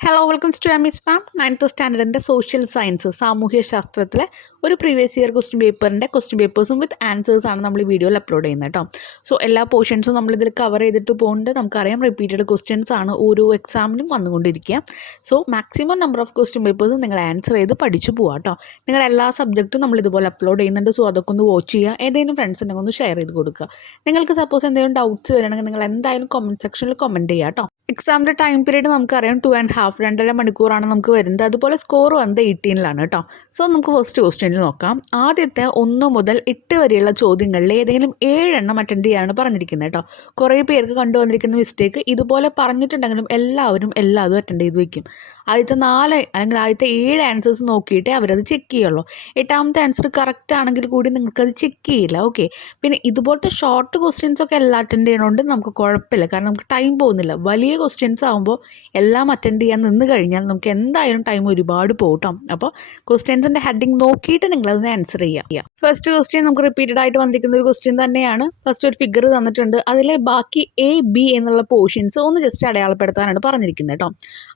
Hello welcome to Aamis farm. 9th സ്റ്റാൻഡേർഡിൻ്റെ social science സാമൂഹ്യ ശാസ്ത്രത്തിലെ ഒരു പ്രീവിയസ് ഇയർ ക്വസ്റ്റ്യൻ പേപ്പറിൻ്റെ ക്വസ്റ്റ്യൻ പേപ്പേഴ്സും വിത്ത് ആൻസേഴ്സാണ് നമ്മൾ ഈ വീഡിയോയിൽ അപ്ലോഡ് ചെയ്യുന്നത് കേട്ടോ. സോ എല്ലാ പോർഷൻസും നമ്മളിതിൽ കവർ ചെയ്തിട്ട് പോകുന്നുണ്ട്. നമുക്കറിയാം റിപ്പീറ്റഡ് ക്വസ്റ്റ്യൻസ് ആണ് ഓരോ എക്സാമിനും വന്നുകൊണ്ടിരിക്കുക. So maximum number of question papers നിങ്ങൾ ആൻസർ ചെയ്ത് പഠിച്ചു പോകാം കേട്ടോ. നിങ്ങളുടെ എല്ലാ സബ്ജക്റ്റും നമ്മൾ ഇതുപോലെ അപ്ലോഡ് ചെയ്യുന്നുണ്ട്. സോ അതൊക്കെ ഒന്ന് വാച്ച് ചെയ്യുക. ഏതെങ്കിലും ഫ്രണ്ട്സ് ഉണ്ടെങ്കിൽ ഒന്ന് ഷെയർ ചെയ്ത് കൊടുക്കുക. നിങ്ങൾക്ക് സപ്പോസ് എന്തെങ്കിലും ഡൗട്ട്സ് വരികയാണെങ്കിൽ നിങ്ങൾ എന്തായാലും കമൻറ്റ് സെക്ഷനിൽ കമൻറ്റ് ചെയ്യുക കേട്ടോ. എക്സാമിൻ്റെ ടൈം പീരീഡ് നമുക്കറിയാം 2.5 2.5 മണിക്കൂറാണ് നമുക്ക് വരുന്നത്. അതുപോലെ സ്കോർ വന്നത് 18-ലാണ് കേട്ടോ. സോ നമുക്ക് ഫസ്റ്റ് ക്വസ്റ്റ്യനിൽ നോക്കാം. ആദ്യത്തെ 1 മുതൽ 8 വരെയുള്ള ചോദ്യങ്ങളിൽ ഏതെങ്കിലും 7 എണ്ണം അറ്റൻഡ് ചെയ്യാനാണ് പറഞ്ഞിരിക്കുന്നത് കേട്ടോ. കുറേ പേർക്ക് കണ്ടുവന്നിരിക്കുന്ന മിസ്റ്റേക്ക് ഇതുപോലെ പറഞ്ഞിട്ടുണ്ടെങ്കിലും എല്ലാവരും അറ്റൻഡ് ചെയ്ത് വയ്ക്കും. ആദ്യത്തെ 4 അല്ലെങ്കിൽ ആദ്യത്തെ 7 ആൻസേഴ്സ് നോക്കിയിട്ടേ അവരത് ചെക്ക് ചെയ്യുള്ളൂ. 8ാമത്തെ ആൻസർ കറക്റ്റ് ആണെങ്കിൽ കൂടി നിങ്ങൾക്കത് ചെക്ക് ചെയ്യില്ല. ഓക്കെ, പിന്നെ ഇതുപോലത്തെ ഷോർട്ട് ക്വസ്റ്റ്യൻസ് ഒക്കെ എല്ലാം അറ്റൻഡ് ചെയ്യണോണ്ട് നമുക്ക് കുഴപ്പമില്ല. കാരണം നമുക്ക് ടൈം പോകുന്നില്ല. വലിയ ക്വസ്റ്റ്യൻസ് ആകുമ്പോൾ എല്ലാം അറ്റൻഡ് ചെയ്യാൻ നിന്ന് കഴിഞ്ഞാൽ നമുക്ക് എന്തായാലും ടൈം ഒരുപാട് പോകട്ടോ. അപ്പോൾ ക്വസ്റ്റ്യൻസിൻ്റെ ഹെഡിങ് നോക്കിയിട്ട് നിങ്ങളതൊന്ന് ആൻസർ ചെയ്യുക. ഫസ്റ്റ് ക്വസ്റ്റ്യൻ നമുക്ക് റിപ്പീറ്റഡ് ആയിട്ട് വന്നിരിക്കുന്ന ഒരു ക്വസ്റ്റ്യൻ തന്നെയാണ്. ഫസ്റ്റ് ഒരു ഫിഗർ തന്നിട്ടുണ്ട്. അതിലെ ബാക്കി A, B എന്നുള്ള പോർഷൻസ് ഒന്ന് ജസ്റ്റ് അടയാളപ്പെടുത്താനാണ് പറഞ്ഞിരിക്കുന്നത് കേട്ടോ.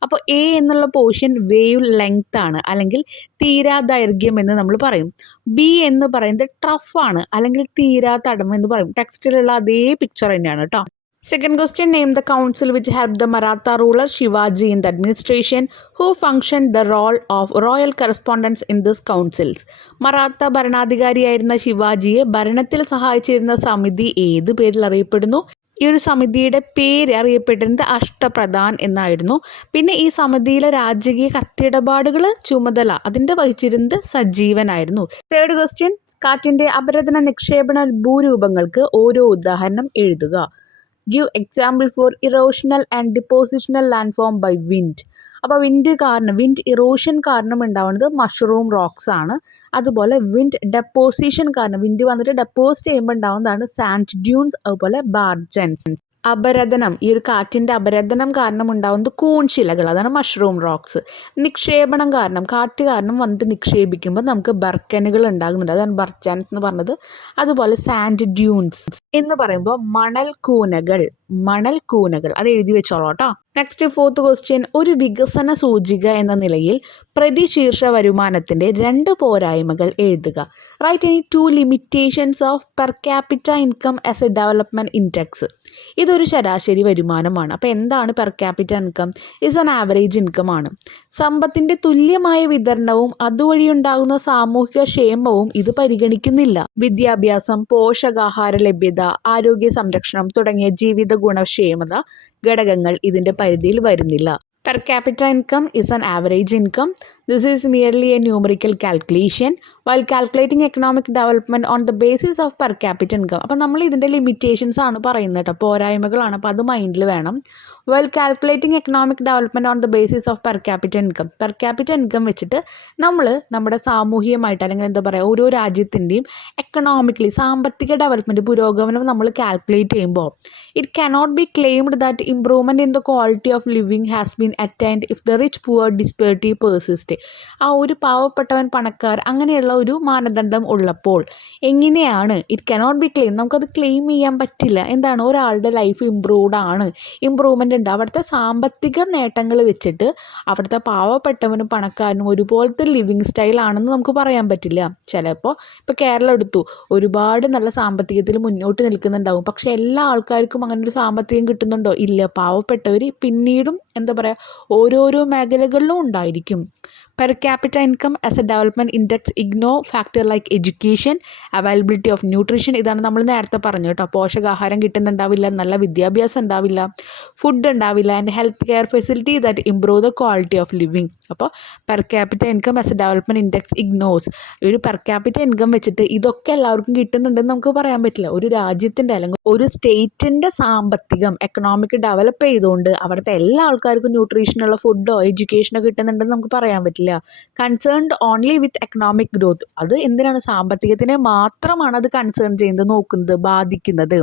അപ്പോൾ A എന്നുള്ള പോർഷൻ വേവ് ലെങ്ത് ആണ്, അല്ലെങ്കിൽ തീരാദൈർഘ്യം എന്ന് നമ്മൾ പറയും. B എന്ന് പറയുന്നത് ട്രഫാണ്, അല്ലെങ്കിൽ തീരാതടം എന്ന് പറയും. ടെക്സ്റ്റിലുള്ള അതേ പിക്ചർ തന്നെയാണ് കേട്ടോ. Second question, name the council which helped the Maratha ruler Shivaji in the administration. Who functioned the role of royal correspondents in this councils? Maratha ഭരണാധികാരിയായിരുന്ന ശിവാജിയെ ഭരണത്തിൽ സഹായിച്ചിരുന്ന സമിതി ഏത് പേരിൽ അറിയപ്പെടുന്നു? ഈ ഒരു സമിതിയുടെ പേര് അറിയപ്പെട്ടിരുന്നത് അഷ്ടപ്രധാൻ എന്നായിരുന്നു. പിന്നെ ഈ സമിതിയിലെ രാജകീയ കത്തിടപാടുകൾ ചുമതല അതിൻ്റെ വഹിച്ചിരുന്നത് സജീവനായിരുന്നു. തേർഡ് ക്വസ്റ്റ്യൻ, കാറ്റിൻ്റെ അപരദന നിക്ഷേപണ ഭൂരൂപങ്ങൾക്ക് ഓരോ ഉദാഹരണം എഴുതുക. Give example for erosional and depositional landform by wind. അപ്പോൾ വിൻഡ് ഇറോഷൻ കാരണം ഉണ്ടാവുന്നത് മഷ്റൂം റോക്സ് ആണ്. അതുപോലെ വിൻഡ് ഡെപ്പോസിഷൻ കാരണം വിൻഡ് വന്നിട്ട് ഡെപ്പോസിറ്റ് ചെയ്യുമ്പോൾ ഉണ്ടാവുന്നതാണ് സാൻഡ് ഡ്യൂൺസ്, അതുപോലെ ബാർജൻസ്. അപരദനം, ഈ ഒരു കാറ്റിൻ്റെ അപരദനം കാരണം ഉണ്ടാകുന്നത് കൂൺശിലകൾ, അതാണ് മഷ്റൂം റോക്സ്. നിക്ഷേപണം കാരണം, കാറ്റ് കാരണം വന്നിട്ട് നിക്ഷേപിക്കുമ്പോൾ നമുക്ക് ബർക്കനുകൾ ഉണ്ടാകുന്നുണ്ട്, അതാണ് ബർജൻസ് എന്ന് പറഞ്ഞത്. അതുപോലെ സാൻഡ് ഡ്യൂൺസ് എന്ന് പറയുമ്പോൾ മണൽ കൂനകൾ അത് എഴുതി വെച്ചോളൂ കേട്ടോ. നെക്സ്റ്റ് ഫോർത്ത് ക്വസ്റ്റ്യൻ, ഒരു വികസന സൂചിക എന്ന നിലയിൽ പ്രതിശീർഷ വരുമാനത്തിൻ്റെ 2 പോരായ്മകൾ എഴുതുക. Write any 2 limitations of per capita income as a development index. ഇതൊരു ശരാശരി വരുമാനമാണ്. അപ്പോൾ എന്താണ് per capita income? Is an average income ആണ്. സമ്പത്തിൻ്റെ തുല്യമായ വിതരണവും അതുവഴി ഉണ്ടാകുന്ന സാമൂഹിക ക്ഷേമവും ഇത് പരിഗണിക്കുന്നില്ല. വിദ്യാഭ്യാസം, പോഷകാഹാര ലഭ്യത, ആരോഗ്യ സംരക്ഷണം തുടങ്ങിയ ജീവിത ഗുണക്ഷേമത ഘടകങ്ങൾ ഇതിൻ്റെ പരിധിയിൽ വരുന്നില്ല. Per capita income is an average income. This is merely a numerical calculation. While calculating economic development on the basis of per capita income. അപ്പോൾ നമ്മൾ ഇതിൻ്റെ ലിമിറ്റേഷൻസ് ആണ് പറയുന്നത് കേട്ടോ, പോരായ്മകളാണ്. അപ്പോൾ അത് മൈൻഡിൽ വേണം. While calculating economic development on the basis of per capita income വെച്ചിട്ട് നമ്മൾ നമ്മുടെ സാമൂഹികമായിട്ട് അല്ലെങ്കിൽ എന്താ പറയുക ഓരോ രാജ്യത്തിൻ്റെയും എക്കണോമിക്കലി സാമ്പത്തിക ഡെവലപ്മെൻറ്റ് പുരോഗമനം നമ്മൾ കാൽക്കുലേറ്റ് ചെയ്യുമ്പോൾ it cannot be claimed that improvement in the quality of living has been attained if the rich poor disparity persist. ആ ഒരു പാവപ്പെട്ടവൻ പണക്കാർ അങ്ങനെയുള്ള ഒരു മാനദണ്ഡം ഉള്ളപ്പോൾ എങ്ങനെയാണ് ഇറ്റ് കനോട്ട് ബി ക്ലെയിം, നമുക്കത് ക്ലെയിം ചെയ്യാൻ പറ്റില്ല. എന്താണ് ഒരാളുടെ ലൈഫ് ഇമ്പ്രൂവ്മെൻ്റ് ഉണ്ട്, അവിടുത്തെ സാമ്പത്തിക നേട്ടങ്ങൾ വെച്ചിട്ട് അവിടുത്തെ പാവപ്പെട്ടവനും പണക്കാരനും ഒരുപോലത്തെ ലിവിങ് സ്റ്റൈലാണെന്ന് നമുക്ക് പറയാൻ പറ്റില്ല. ചിലപ്പോൾ ഇപ്പോൾ കേരളം എടുത്തു, ഒരുപാട് നല്ല സാമ്പത്തികത്തിൽ മുന്നോട്ട് നിൽക്കുന്നുണ്ടാവും, പക്ഷേ എല്ലാ ആൾക്കാർക്കും അങ്ങനെ ഒരു സാമ്പത്തികം കിട്ടുന്നുണ്ടോ? ഇല്ല. പാവപ്പെട്ടവർ പിന്നീടും എന്താ പറയുക ഓരോരോ മേഖലകളിലും ഉണ്ടായിരിക്കും. Per capita income as a development index ignore factor like education, availability of nutrition. ഇതാണ് നമ്മൾ നേരത്തെ പറഞ്ഞു കേട്ടോ. പോഷകാഹാരം കിട്ടുന്നുണ്ടാവില്ല, നല്ല വിദ്യാഭ്യാസം ഉണ്ടാവില്ല, ഫുഡ് ഉണ്ടാവില്ല, and health care facility that improve the quality of living. അപ്പോൾ per capita income as a development index ignores. ഒരു പെർ ക്യാപിറ്റ ഇൻകം വെച്ചിട്ട് ഇതൊക്കെ എല്ലാവർക്കും കിട്ടുന്നുണ്ടെന്ന് നമുക്ക് പറയാൻ പറ്റില്ല. ഒരു രാജ്യത്തിൻ്റെ അല്ലെങ്കിൽ ഒരു സ്റ്റേറ്റിൻ്റെ സാമ്പത്തികം എക്കണോമിക് ഡെവലപ്പ് ചെയ്തുകൊണ്ട് അവിടുത്തെ എല്ലാ ആൾക്കാർക്കും ന്യൂട്രീഷനുള്ള ഫുഡോ എഡ്യൂക്കേഷനോ കിട്ടുന്നുണ്ടെന്ന് നമുക്ക് പറയാൻ പറ്റില്ല. Concerned only with economic growth. അത് എന്തിനാണ്? സാമ്പത്തികത്തിനെ മാത്രമാണ് അത് കൺസേൺ ചെയ്യുന്നത്, നോക്കുന്നത്, ബാധിക്കുന്നത്.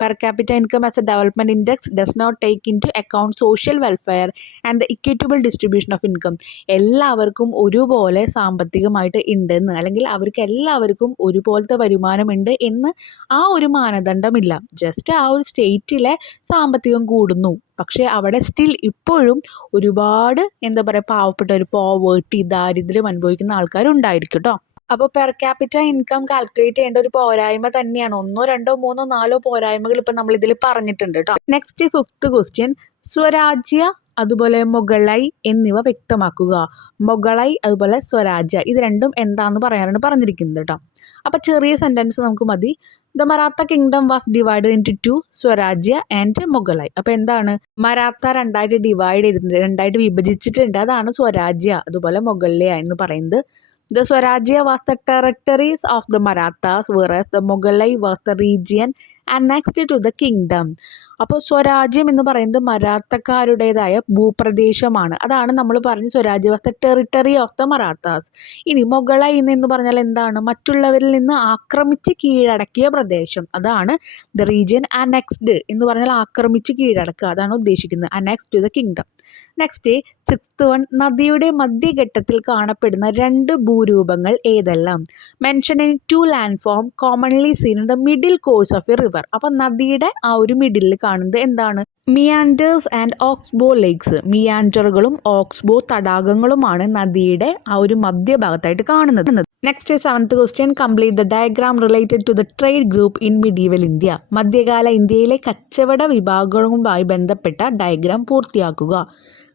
Per capita income as a development index does not take into account social welfare and the equitable distribution of income. എല്ലാവർക്കും ഒരുപോലെ സാമ്പത്തികമായിട്ട് ഉണ്ടെന്ന്, അല്ലെങ്കിൽ അവർക്ക് എല്ലാവർക്കും ഒരുപോലത്തെ വരുമാനമുണ്ട് എന്ന് ആ ഒരു മാനദണ്ഡമില്ല. ജസ്റ്റ് ആ ഒരു സ്റ്റേറ്റിലെ സാമ്പത്തികം കൂടുന്നു, പക്ഷേ അവിടെ സ്റ്റിൽ ഇപ്പോഴും ഒരുപാട് എന്താ പറയുക പാവപ്പെട്ട ഒരു പോവേർട്ടി, ദാരിദ്ര്യം അനുഭവിക്കുന്ന ആൾക്കാരുണ്ടായിരിക്കും കേട്ടോ. അപ്പോൾ പെർ ക്യാപിറ്റ ഇൻകം കാൽക്കുലേറ്റ് ചെയ്യേണ്ട ഒരു പോരായ്മ തന്നെയാണ്. 1, 2, 3, 4 പോരായ്മകൾ ഇപ്പം നമ്മൾ ഇതിൽ പറഞ്ഞിട്ടുണ്ട് കേട്ടോ. നെക്സ്റ്റ് 5th ക്വസ്റ്റ്യൻ, സ്വരാജ്യ അതുപോലെ മൊഗളൈ എന്നിവ വ്യക്തമാക്കുക. മൊഗളൈ അതുപോലെ സ്വരാജ്യ ഇത് രണ്ടും എന്താണെന്ന് പറയാനാണ് പറഞ്ഞിരിക്കുന്നത് കേട്ടോ. അപ്പം ചെറിയ സെൻറ്റൻസ് നമുക്ക് മതി. The Maratha kingdom was divided into 2, Swarajya and Mughlai. അപ്പോൾ എന്താണ്, മറാത്ത രണ്ടായിട്ട് ഡിവൈഡ് ചെയ്തിട്ടുണ്ട്, രണ്ടായിട്ട് വിഭജിച്ചിട്ടുണ്ട്, അതാണ് സ്വരാജ്യ അതുപോലെ മൊഗളയ എന്ന് പറയുന്നത്. The Swarajya was the territories of the Marathas, whereas the Mughalai was the region annexed to the kingdom. അപ്പോൾ സ്വരാജ്യം എന്ന് പറയുന്നത് മറാത്തക്കാരുടേതായ ഭൂപ്രദേശമാണ്. അതാണ് നമ്മൾ പറഞ്ഞ Swarajya was the territory of the Marathas. ഇനി മൊഗളൈ എന്ന് പറഞ്ഞാൽ എന്താണ്, മറ്റുള്ളവരിൽ നിന്ന് ആക്രമിച്ച് കീഴടക്കിയ പ്രദേശം. അതാണ് ദ റീജിയൻ അനെക്സ്ഡ് എന്ന് പറഞ്ഞാൽ ആക്രമിച്ച് കീഴടക്കുക, അതാണ് ഉദ്ദേശിക്കുന്നത്, annexed to the kingdom. Next 6th one, നദിയുടെ മധ്യഘട്ടത്തിൽ കാണപ്പെടുന്ന 2 ഭൂരൂപങ്ങൾ ഏതെല്ലാം? Mention in 2 landform commonly seen in the middle course of a river. അപ്പം നദിയുടെ ആ ഒരു മിഡിലിൽ കാണുന്നത് എന്താണ്? Meanders and oxbow lakes. മിയാൻഡറുകളും ഓക്സ്ബോ തടാകങ്ങളുമാണ് നദിയുടെ ആ ഒരു മധ്യഭാഗത്തായിട്ട് കാണുന്നത്. Next 7th question, complete the diagram related to the trade group in medieval India. മധ്യകാല ഇന്ത്യയിലെ കച്ചവട വിഭാഗങ്ങളുമായി ബന്ധപ്പെട്ട ഡയഗ്രാം പൂർത്തിയാക്കുക.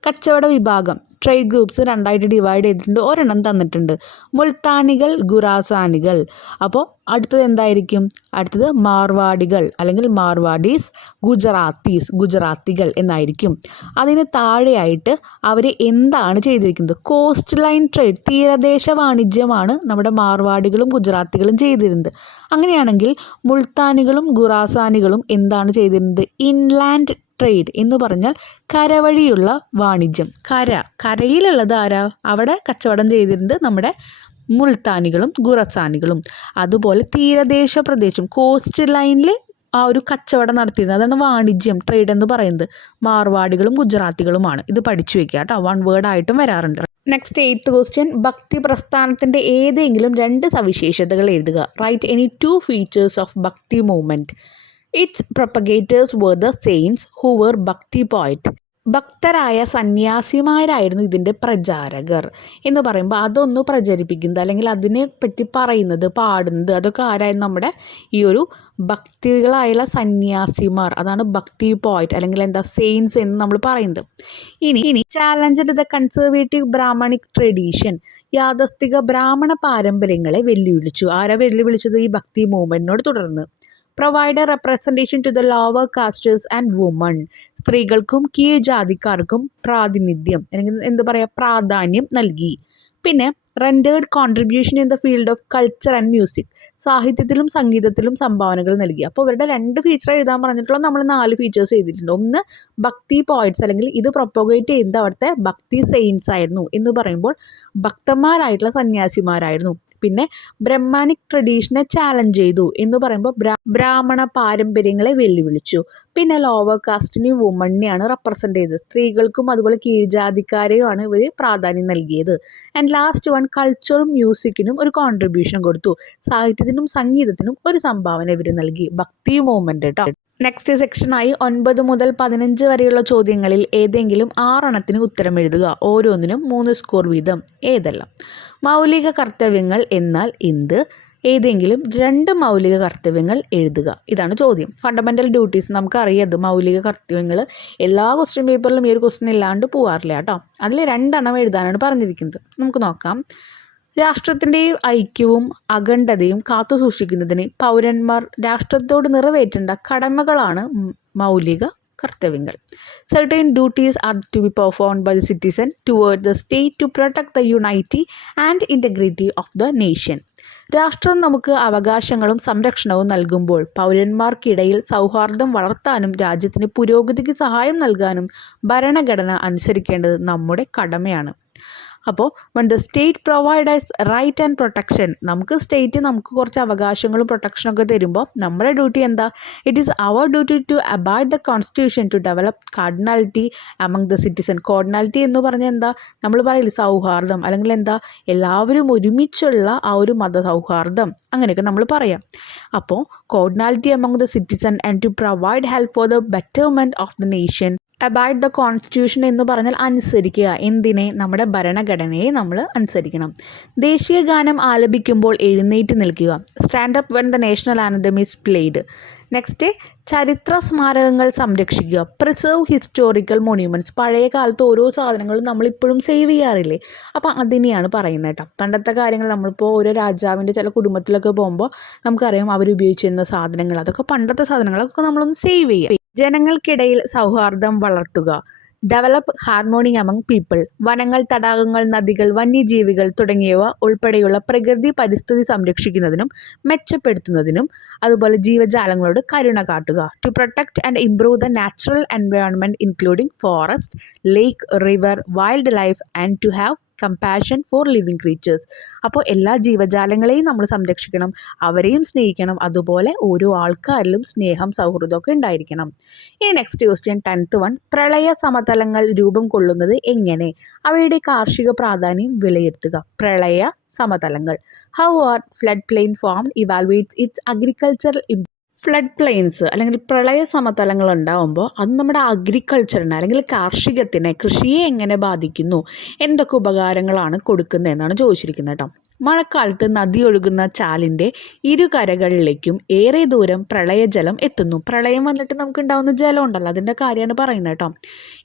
കച്ചവട വിഭാഗം ട്രേഡ് ഗ്രൂപ്പ്സ് രണ്ടായിട്ട് ഡിവൈഡ് ചെയ്തിട്ടുണ്ട്, ഒരെണ്ണം തന്നിട്ടുണ്ട്, മുൾത്താനികൾ, ഗുറാസാനികൾ. അപ്പോൾ അടുത്തത് എന്തായിരിക്കും? അടുത്തത് മാർവാഡികൾ അല്ലെങ്കിൽ മാർവാഡീസ്, ഗുജറാത്തീസ്, ഗുജറാത്തികൾ എന്നായിരിക്കും. അതിന് താഴെയായിട്ട് അവർ എന്താണ് ചെയ്തിരിക്കുന്നത്? കോസ്റ്റ് ലൈൻ ട്രേഡ്, തീരദേശ വാണിജ്യമാണ് നമ്മുടെ മാർവാഡികളും ഗുജറാത്തികളും ചെയ്തിരുന്നത്. അങ്ങനെയാണെങ്കിൽ മുൾത്താനികളും ഗുറാസാനികളും എന്താണ് ചെയ്തിരുന്നത്? ഇൻലാൻഡ് ട്രേഡ് എന്ന് പറഞ്ഞാൽ കരവഴിയുള്ള വാണിജ്യം. കരയിലുള്ളത് ആരാ? അവിടെ കച്ചവടം ചെയ്തിരുന്നത് നമ്മുടെ മുൾത്താനികളും ഗുറസാനികളും. അതുപോലെ തീരദേശ പ്രദേശം കോസ്റ്റ് ലൈനിൽ ആ ഒരു കച്ചവടം നടത്തിയിരുന്നത്, അതാണ് വാണിജ്യം, ട്രേഡ് എന്ന് പറയുന്നത്. മാർവാടികളും ഗുജറാത്തികളുമാണ്. ഇത് പഠിച്ചു വെക്കുക കേട്ടോ, 1 വേർഡ് ആയിട്ടും വരാറുണ്ട്. നെക്സ്റ്റ് 8th ക്വസ്റ്റ്യൻ, ഭക്തി പ്രസ്ഥാനത്തിൻ്റെ ഏതെങ്കിലും 2 സവിശേഷതകൾ എഴുതുക. Write any 2 features of bhakti movement. It's propagators were the saints who were ഭക്തി പോയറ്റ്. ഭക്തരായ സന്യാസിമാരായിരുന്നു ഇതിൻ്റെ പ്രചാരകർ എന്ന് പറയുമ്പോൾ അതൊന്ന് പ്രചരിപ്പിക്കുന്നത് അല്ലെങ്കിൽ അതിനെ പറ്റി പറയുന്നത്, പാടുന്നത്, അതൊക്കെ ആരായിരുന്നു? നമ്മുടെ ഈ ഒരു ഭക്തികളായുള്ള സന്യാസിമാർ, അതാണ് ഭക്തി പോയറ്റ് അല്ലെങ്കിൽ എന്താ സെയിൻസ് എന്ന് നമ്മൾ പറയുന്നത്. ഇനി challenged the conservative Brahmanic tradition. യാഥാസ്ഥിക ബ്രാഹ്മണ പാരമ്പര്യങ്ങളെ വെല്ലുവിളിച്ചു. ആരാ വെല്ലുവിളിച്ചത്? ഈ ഭക്തി മൂവ്മെൻറ്റിനോട് തുടർന്ന്. Provide representation to the lower castes and women. സ്ത്രീകൾക്കും കീഴ്ജാതിക്കാർക്കും പ്രാതിനിധ്യം അല്ലെങ്കിൽ എന്താ പറയുക, പ്രാധാന്യം നൽകി. പിന്നെ rendered contribution in the field of culture and music. സാഹിത്യത്തിലും സംഗീതത്തിലും സംഭാവനകൾ നൽകി. അപ്പോൾ ഇവരുടെ 2 ഫീച്ചർ എഴുതാൻ പറഞ്ഞിട്ടുള്ള നമ്മൾ 4 ഫീച്ചേഴ്സ് എഴുതിയിട്ടുണ്ട്. ഒന്ന് ഭക്തി പോയിറ്റ്സ് അല്ലെങ്കിൽ ഇത് പ്രൊപ്പഗേറ്റ് ചെയ്യുന്നത് അവിടുത്തെ ഭക്തി സെയിൻസ് ആയിരുന്നു എന്ന് പറയുമ്പോൾ ഭക്തന്മാരായിട്ടുള്ള സന്യാസിമാരായിരുന്നു. പിന്നെ ബ്രഹ്മാനിക് ട്രഡീഷനെ ചാലഞ്ച് ചെയ്തു എന്ന് പറയുമ്പോൾ ബ്രാഹ്മണ പാരമ്പര്യങ്ങളെ വെല്ലുവിളിച്ചു. പിന്നെ ലോവർ കാസ്റ്റിനെയും വുമണിനെയാണ് റെപ്രസെൻ്റ് ചെയ്തത്. സ്ത്രീകൾക്കും അതുപോലെ കീഴ്ജാതിക്കാരെയുമാണ് ഇവർ പ്രാധാന്യം നൽകിയത്. ആൻഡ് ലാസ്റ്റ് വൺ, കൾച്ചറും മ്യൂസിക്കിനും ഒരു കോൺട്രിബ്യൂഷൻ കൊടുത്തു. സാഹിത്യത്തിനും സംഗീതത്തിനും ഒരു സംഭാവന ഇവർ നൽകി. ഭക്തി മൂവ്മെൻറ്റ് കേട്ടോ. നെക്സ്റ്റ് സെക്ഷനായി 9 മുതൽ 15 വരെയുള്ള ചോദ്യങ്ങളിൽ ഏതെങ്കിലും 6 എണ്ണത്തിന് ഉത്തരം എഴുതുക. ഓരോന്നിനും 3 സ്കോർ വീതം. ഏതെല്ലാം? മൗലിക കർത്തവ്യങ്ങൾ എന്നാൽ എന്ത്? ഏതെങ്കിലും 2 മൗലിക കർത്തവ്യങ്ങൾ എഴുതുക. ഇതാണ് ചോദ്യം. ഫണ്ടമെൻ്റൽ ഡ്യൂട്ടീസ് നമുക്കറിയാം, മൗലിക കർത്തവ്യങ്ങൾ എല്ലാ ക്വസ്റ്റ്യൻ പേപ്പറിലും ഈ ഒരു ക്വസ്റ്റ്യൻ ഇല്ലാണ്ട് പോകാറില്ല കേട്ടോ. അതിൽ 2 എണ്ണം എഴുതാനാണ് പറഞ്ഞിരിക്കുന്നത്. നമുക്ക് നോക്കാം. രാഷ്ട്രത്തിൻ്റെ ഐക്യവും അഖണ്ഡതയും കാത്തു സൂക്ഷിക്കുന്നതിന് പൗരന്മാർ രാഷ്ട്രത്തോട് നിറവേറ്റേണ്ട കടമകളാണ് മൗലിക കർത്തവ്യങ്ങൾ. Certain duties are to be performed by the citizen towards the state to protect the unity and integrity of the nation. രാഷ്ട്രം നമുക്ക് അവകാശങ്ങളും സംരക്ഷണവും നൽകുമ്പോൾ പൗരന്മാർക്കിടയിൽ സൗഹാർദ്ദം വളർത്താനും രാജ്യത്തിന് പുരോഗതിക്ക് സഹായം നൽകാനും ഭരണഘടന അനുസരിക്കേണ്ടത് നമ്മുടെ കടമയാണ്. അപ്പോൾ when the state provide us right and protection, നമുക്ക് സ്റ്റേറ്റ് നമുക്ക് കുറച്ച് അവകാശങ്ങളും പ്രൊട്ടക്ഷനൊക്കെ തരുമ്പോൾ നമ്മുടെ ഡ്യൂട്ടി എന്താ? It is our duty to abide the constitution to develop cardinality among the citizen. Cordiality എന്ന് പറഞ്ഞാൽ എന്താ? നമ്മൾ പറയില്ല സൗഹാർദ്ദം, അല്ലെങ്കിൽ എന്താ എല്ലാവരും ഒരുമിച്ചുള്ള ആ ഒരു മതസൗഹാർദ്ദം, അങ്ങനെയൊക്കെ നമ്മൾ പറയാം. അപ്പോൾ cordiality among the citizen and to provide help for the betterment of the nation. Abide the constitution എന്ന് പറഞ്ഞാൽ അനുസരിക്കുക. എന്തിനെ? നമ്മുടെ ഭരണഘടനയെ നമ്മൾ അനുസരിക്കണം. ദേശീയ ഗാനം ആലപിക്കുമ്പോൾ എഴുന്നേറ്റ് നിൽക്കുക. Stand up when the national anthem is played. Next, ചരിത്ര സ്മാരകങ്ങൾ സംരക്ഷിക്കുക. Preserve historical monuments. പഴയ കാലത്ത് ഓരോ സാധനങ്ങളും നമ്മളിപ്പോഴും സേവ് ചെയ്യാറില്ലേ? അപ്പോൾ അതിനെയാണ് പറയുന്നത് കേട്ടോ. പണ്ടത്തെ കാര്യങ്ങൾ നമ്മളിപ്പോൾ ഓരോ രാജാവിൻ്റെ ചില കുടുംബത്തിലൊക്കെ പോകുമ്പോൾ നമുക്കറിയാം അവർ ഉപയോഗിച്ചിരുന്ന സാധനങ്ങൾ, അതൊക്കെ പണ്ടത്തെ സാധനങ്ങളൊക്കെ നമ്മളൊന്ന് സേവ് ചെയ്യുക. ജനങ്ങൾക്കിടയിൽ സൗഹാർദ്ദം വളർത്തുക. Develop harmony among people. വനങ്ങൾ, തടാകങ്ങൾ, നദികൾ, വന്യജീവികൾ തുടങ്ങിയവ ഉൾപ്പെടെയുള്ള പ്രകൃതി പരിസ്ഥിതി സംരക്ഷിക്കുന്നതിനും മെച്ചപ്പെടുത്തുന്നതിനും അതുപോലെ ജീവജാലങ്ങളോട് കരുണ കാട്ടുക. To protect and improve the natural environment including forest, lake, river, wildlife and to have compassion for living creatures. അപ്പോൾ എല്ലാ ജീവജാലങ്ങളെയും നമ്മൾ സംരക്ഷിക്കണം, അവരെയും സ്നേഹിക്കണം, അതുപോലെ ഓരോ ആൾക്കാരിലും സ്നേഹം, സൗഹൃദമൊക്കെ ഉണ്ടായിരിക്കണം. ഇനി നെക്സ്റ്റ് ക്വസ്റ്റ്യൻ 10th വൺ. പ്രളയ സമതലങ്ങൾ രൂപം കൊള്ളുന്നത് എങ്ങനെ? അവയുടെ കാർഷിക പ്രാധാന്യം വിലയിരുത്തുക. പ്രളയ സമതലങ്ങൾ. How are flood plain formed? Evaluates its agricultural. Flood plains അല്ലെങ്കിൽ പ്രളയ സമതലങ്ങൾ ഉണ്ടാകുമ്പോൾ അത് നമ്മുടെ അഗ്രികൾച്ചറിനെ അല്ലെങ്കിൽ കാർഷികത്തിനെ, കൃഷിയെ എങ്ങനെ ബാധിക്കുന്നു, എന്തൊക്കെ ഉപകാരങ്ങളാണ് കൊടുക്കുന്നതെന്നാണ് ചോദിച്ചിരിക്കുന്നത് കേട്ടോ. മഴക്കാലത്ത് നദി ഒഴുകുന്ന ചാലിൻ്റെ ഇരുകരകളിലേക്കും ഏറെ ദൂരം പ്രളയജലം എത്തുന്നു. പ്രളയം വന്നിട്ട് നമുക്കുണ്ടാകുന്ന ജലം ഉണ്ടല്ലോ, അതിൻ്റെ കാര്യമാണ് പറയുന്നത് കേട്ടോ.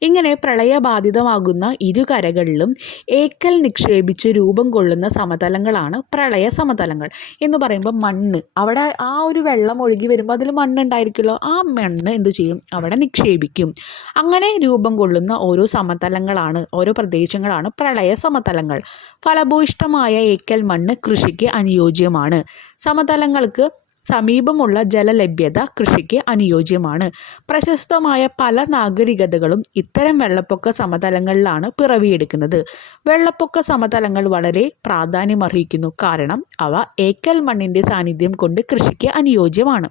ഇങ്ങനെ പ്രളയബാധിതമാകുന്ന ഇരുകരകളിലും ഏക്കൽ നിക്ഷേപിച്ച് രൂപം കൊള്ളുന്ന സമതലങ്ങളാണ് പ്രളയ സമതലങ്ങൾ എന്ന് പറയുമ്പോൾ മണ്ണ്, അവിടെ ആ ഒരു വെള്ളം ഒഴുകി വരുമ്പോൾ അതിൽ മണ്ണുണ്ടായിരിക്കുമല്ലോ, ആ മണ്ണ് എന്തു ചെയ്യും? അവിടെ നിക്ഷേപിക്കും. അങ്ങനെ രൂപം കൊള്ളുന്ന ഓരോ സമതലങ്ങളാണ്, ഓരോ പ്രദേശങ്ങളാണ് പ്രളയ സമതലങ്ങൾ. ഫലഭൂയിഷ്ഠമായ ഏക്കൽ മണ്ണ് കൃഷിക്ക് അനുയോജ്യമാണ്. സമതലങ്ങൾക്ക് സമീപമുള്ള ജലലഭ്യത കൃഷിക്ക് അനുയോജ്യമാണ്. പ്രശസ്തമായ പല നാഗരികതകളും ഇത്തരം വെള്ളപ്പൊക്ക സമതലങ്ങളിലാണ് പിറവിയെടുക്കുന്നത്. വെള്ളപ്പൊക്ക സമതലങ്ങൾ വളരെ പ്രാധാന്യമർഹിക്കുന്നു, കാരണം അവ ഏക്കൽ മണ്ണിൻ്റെ സാന്നിധ്യം കൊണ്ട് കൃഷിക്ക് അനുയോജ്യമാണ്.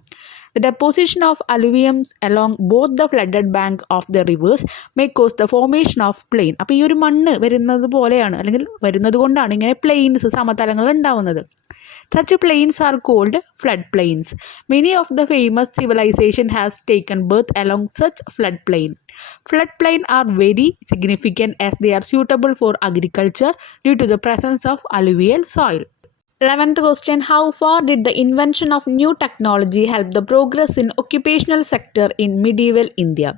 The deposition of alluviums along both the flooded bank of the rivers may cause the formation of plain. അപ്പോൾ ഈ ഒരു മണ്ണ് വരുന്നത് പോലെയാണ്, അല്ലെങ്കിൽ വരുന്നത് കൊണ്ടാണ് ഇങ്ങനെ പ്ലെയിൻസ്, സമതലങ്ങൾ ഉണ്ടാവുന്നത്. Such plains are called flood plains. Many of the famous civilization has taken birth along such flood plain. Flood plain are very significant as they are suitable for agriculture due to the presence of alluvial soil. 11th question. How far did the invention of new technology help the progress in occupational sector in medieval India?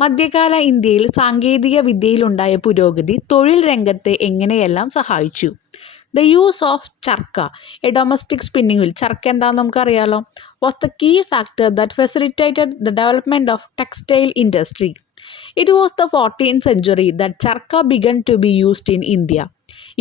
മധ്യകാല ഇന്ത്യയിൽ സാങ്കേതിക വിദ്യയിലുണ്ടായ പുരോഗതി തൊഴിൽ രംഗത്തെ എങ്ങനെയെല്ലാം സഹായിച്ചു? The use of charkha, a domestic spinning wheel. Charkha എന്താണെന്ന് നമുക്കറിയാലോ. Was the key factor that facilitated the development of textile industry. It was the 14th century that charkha began to be used in India.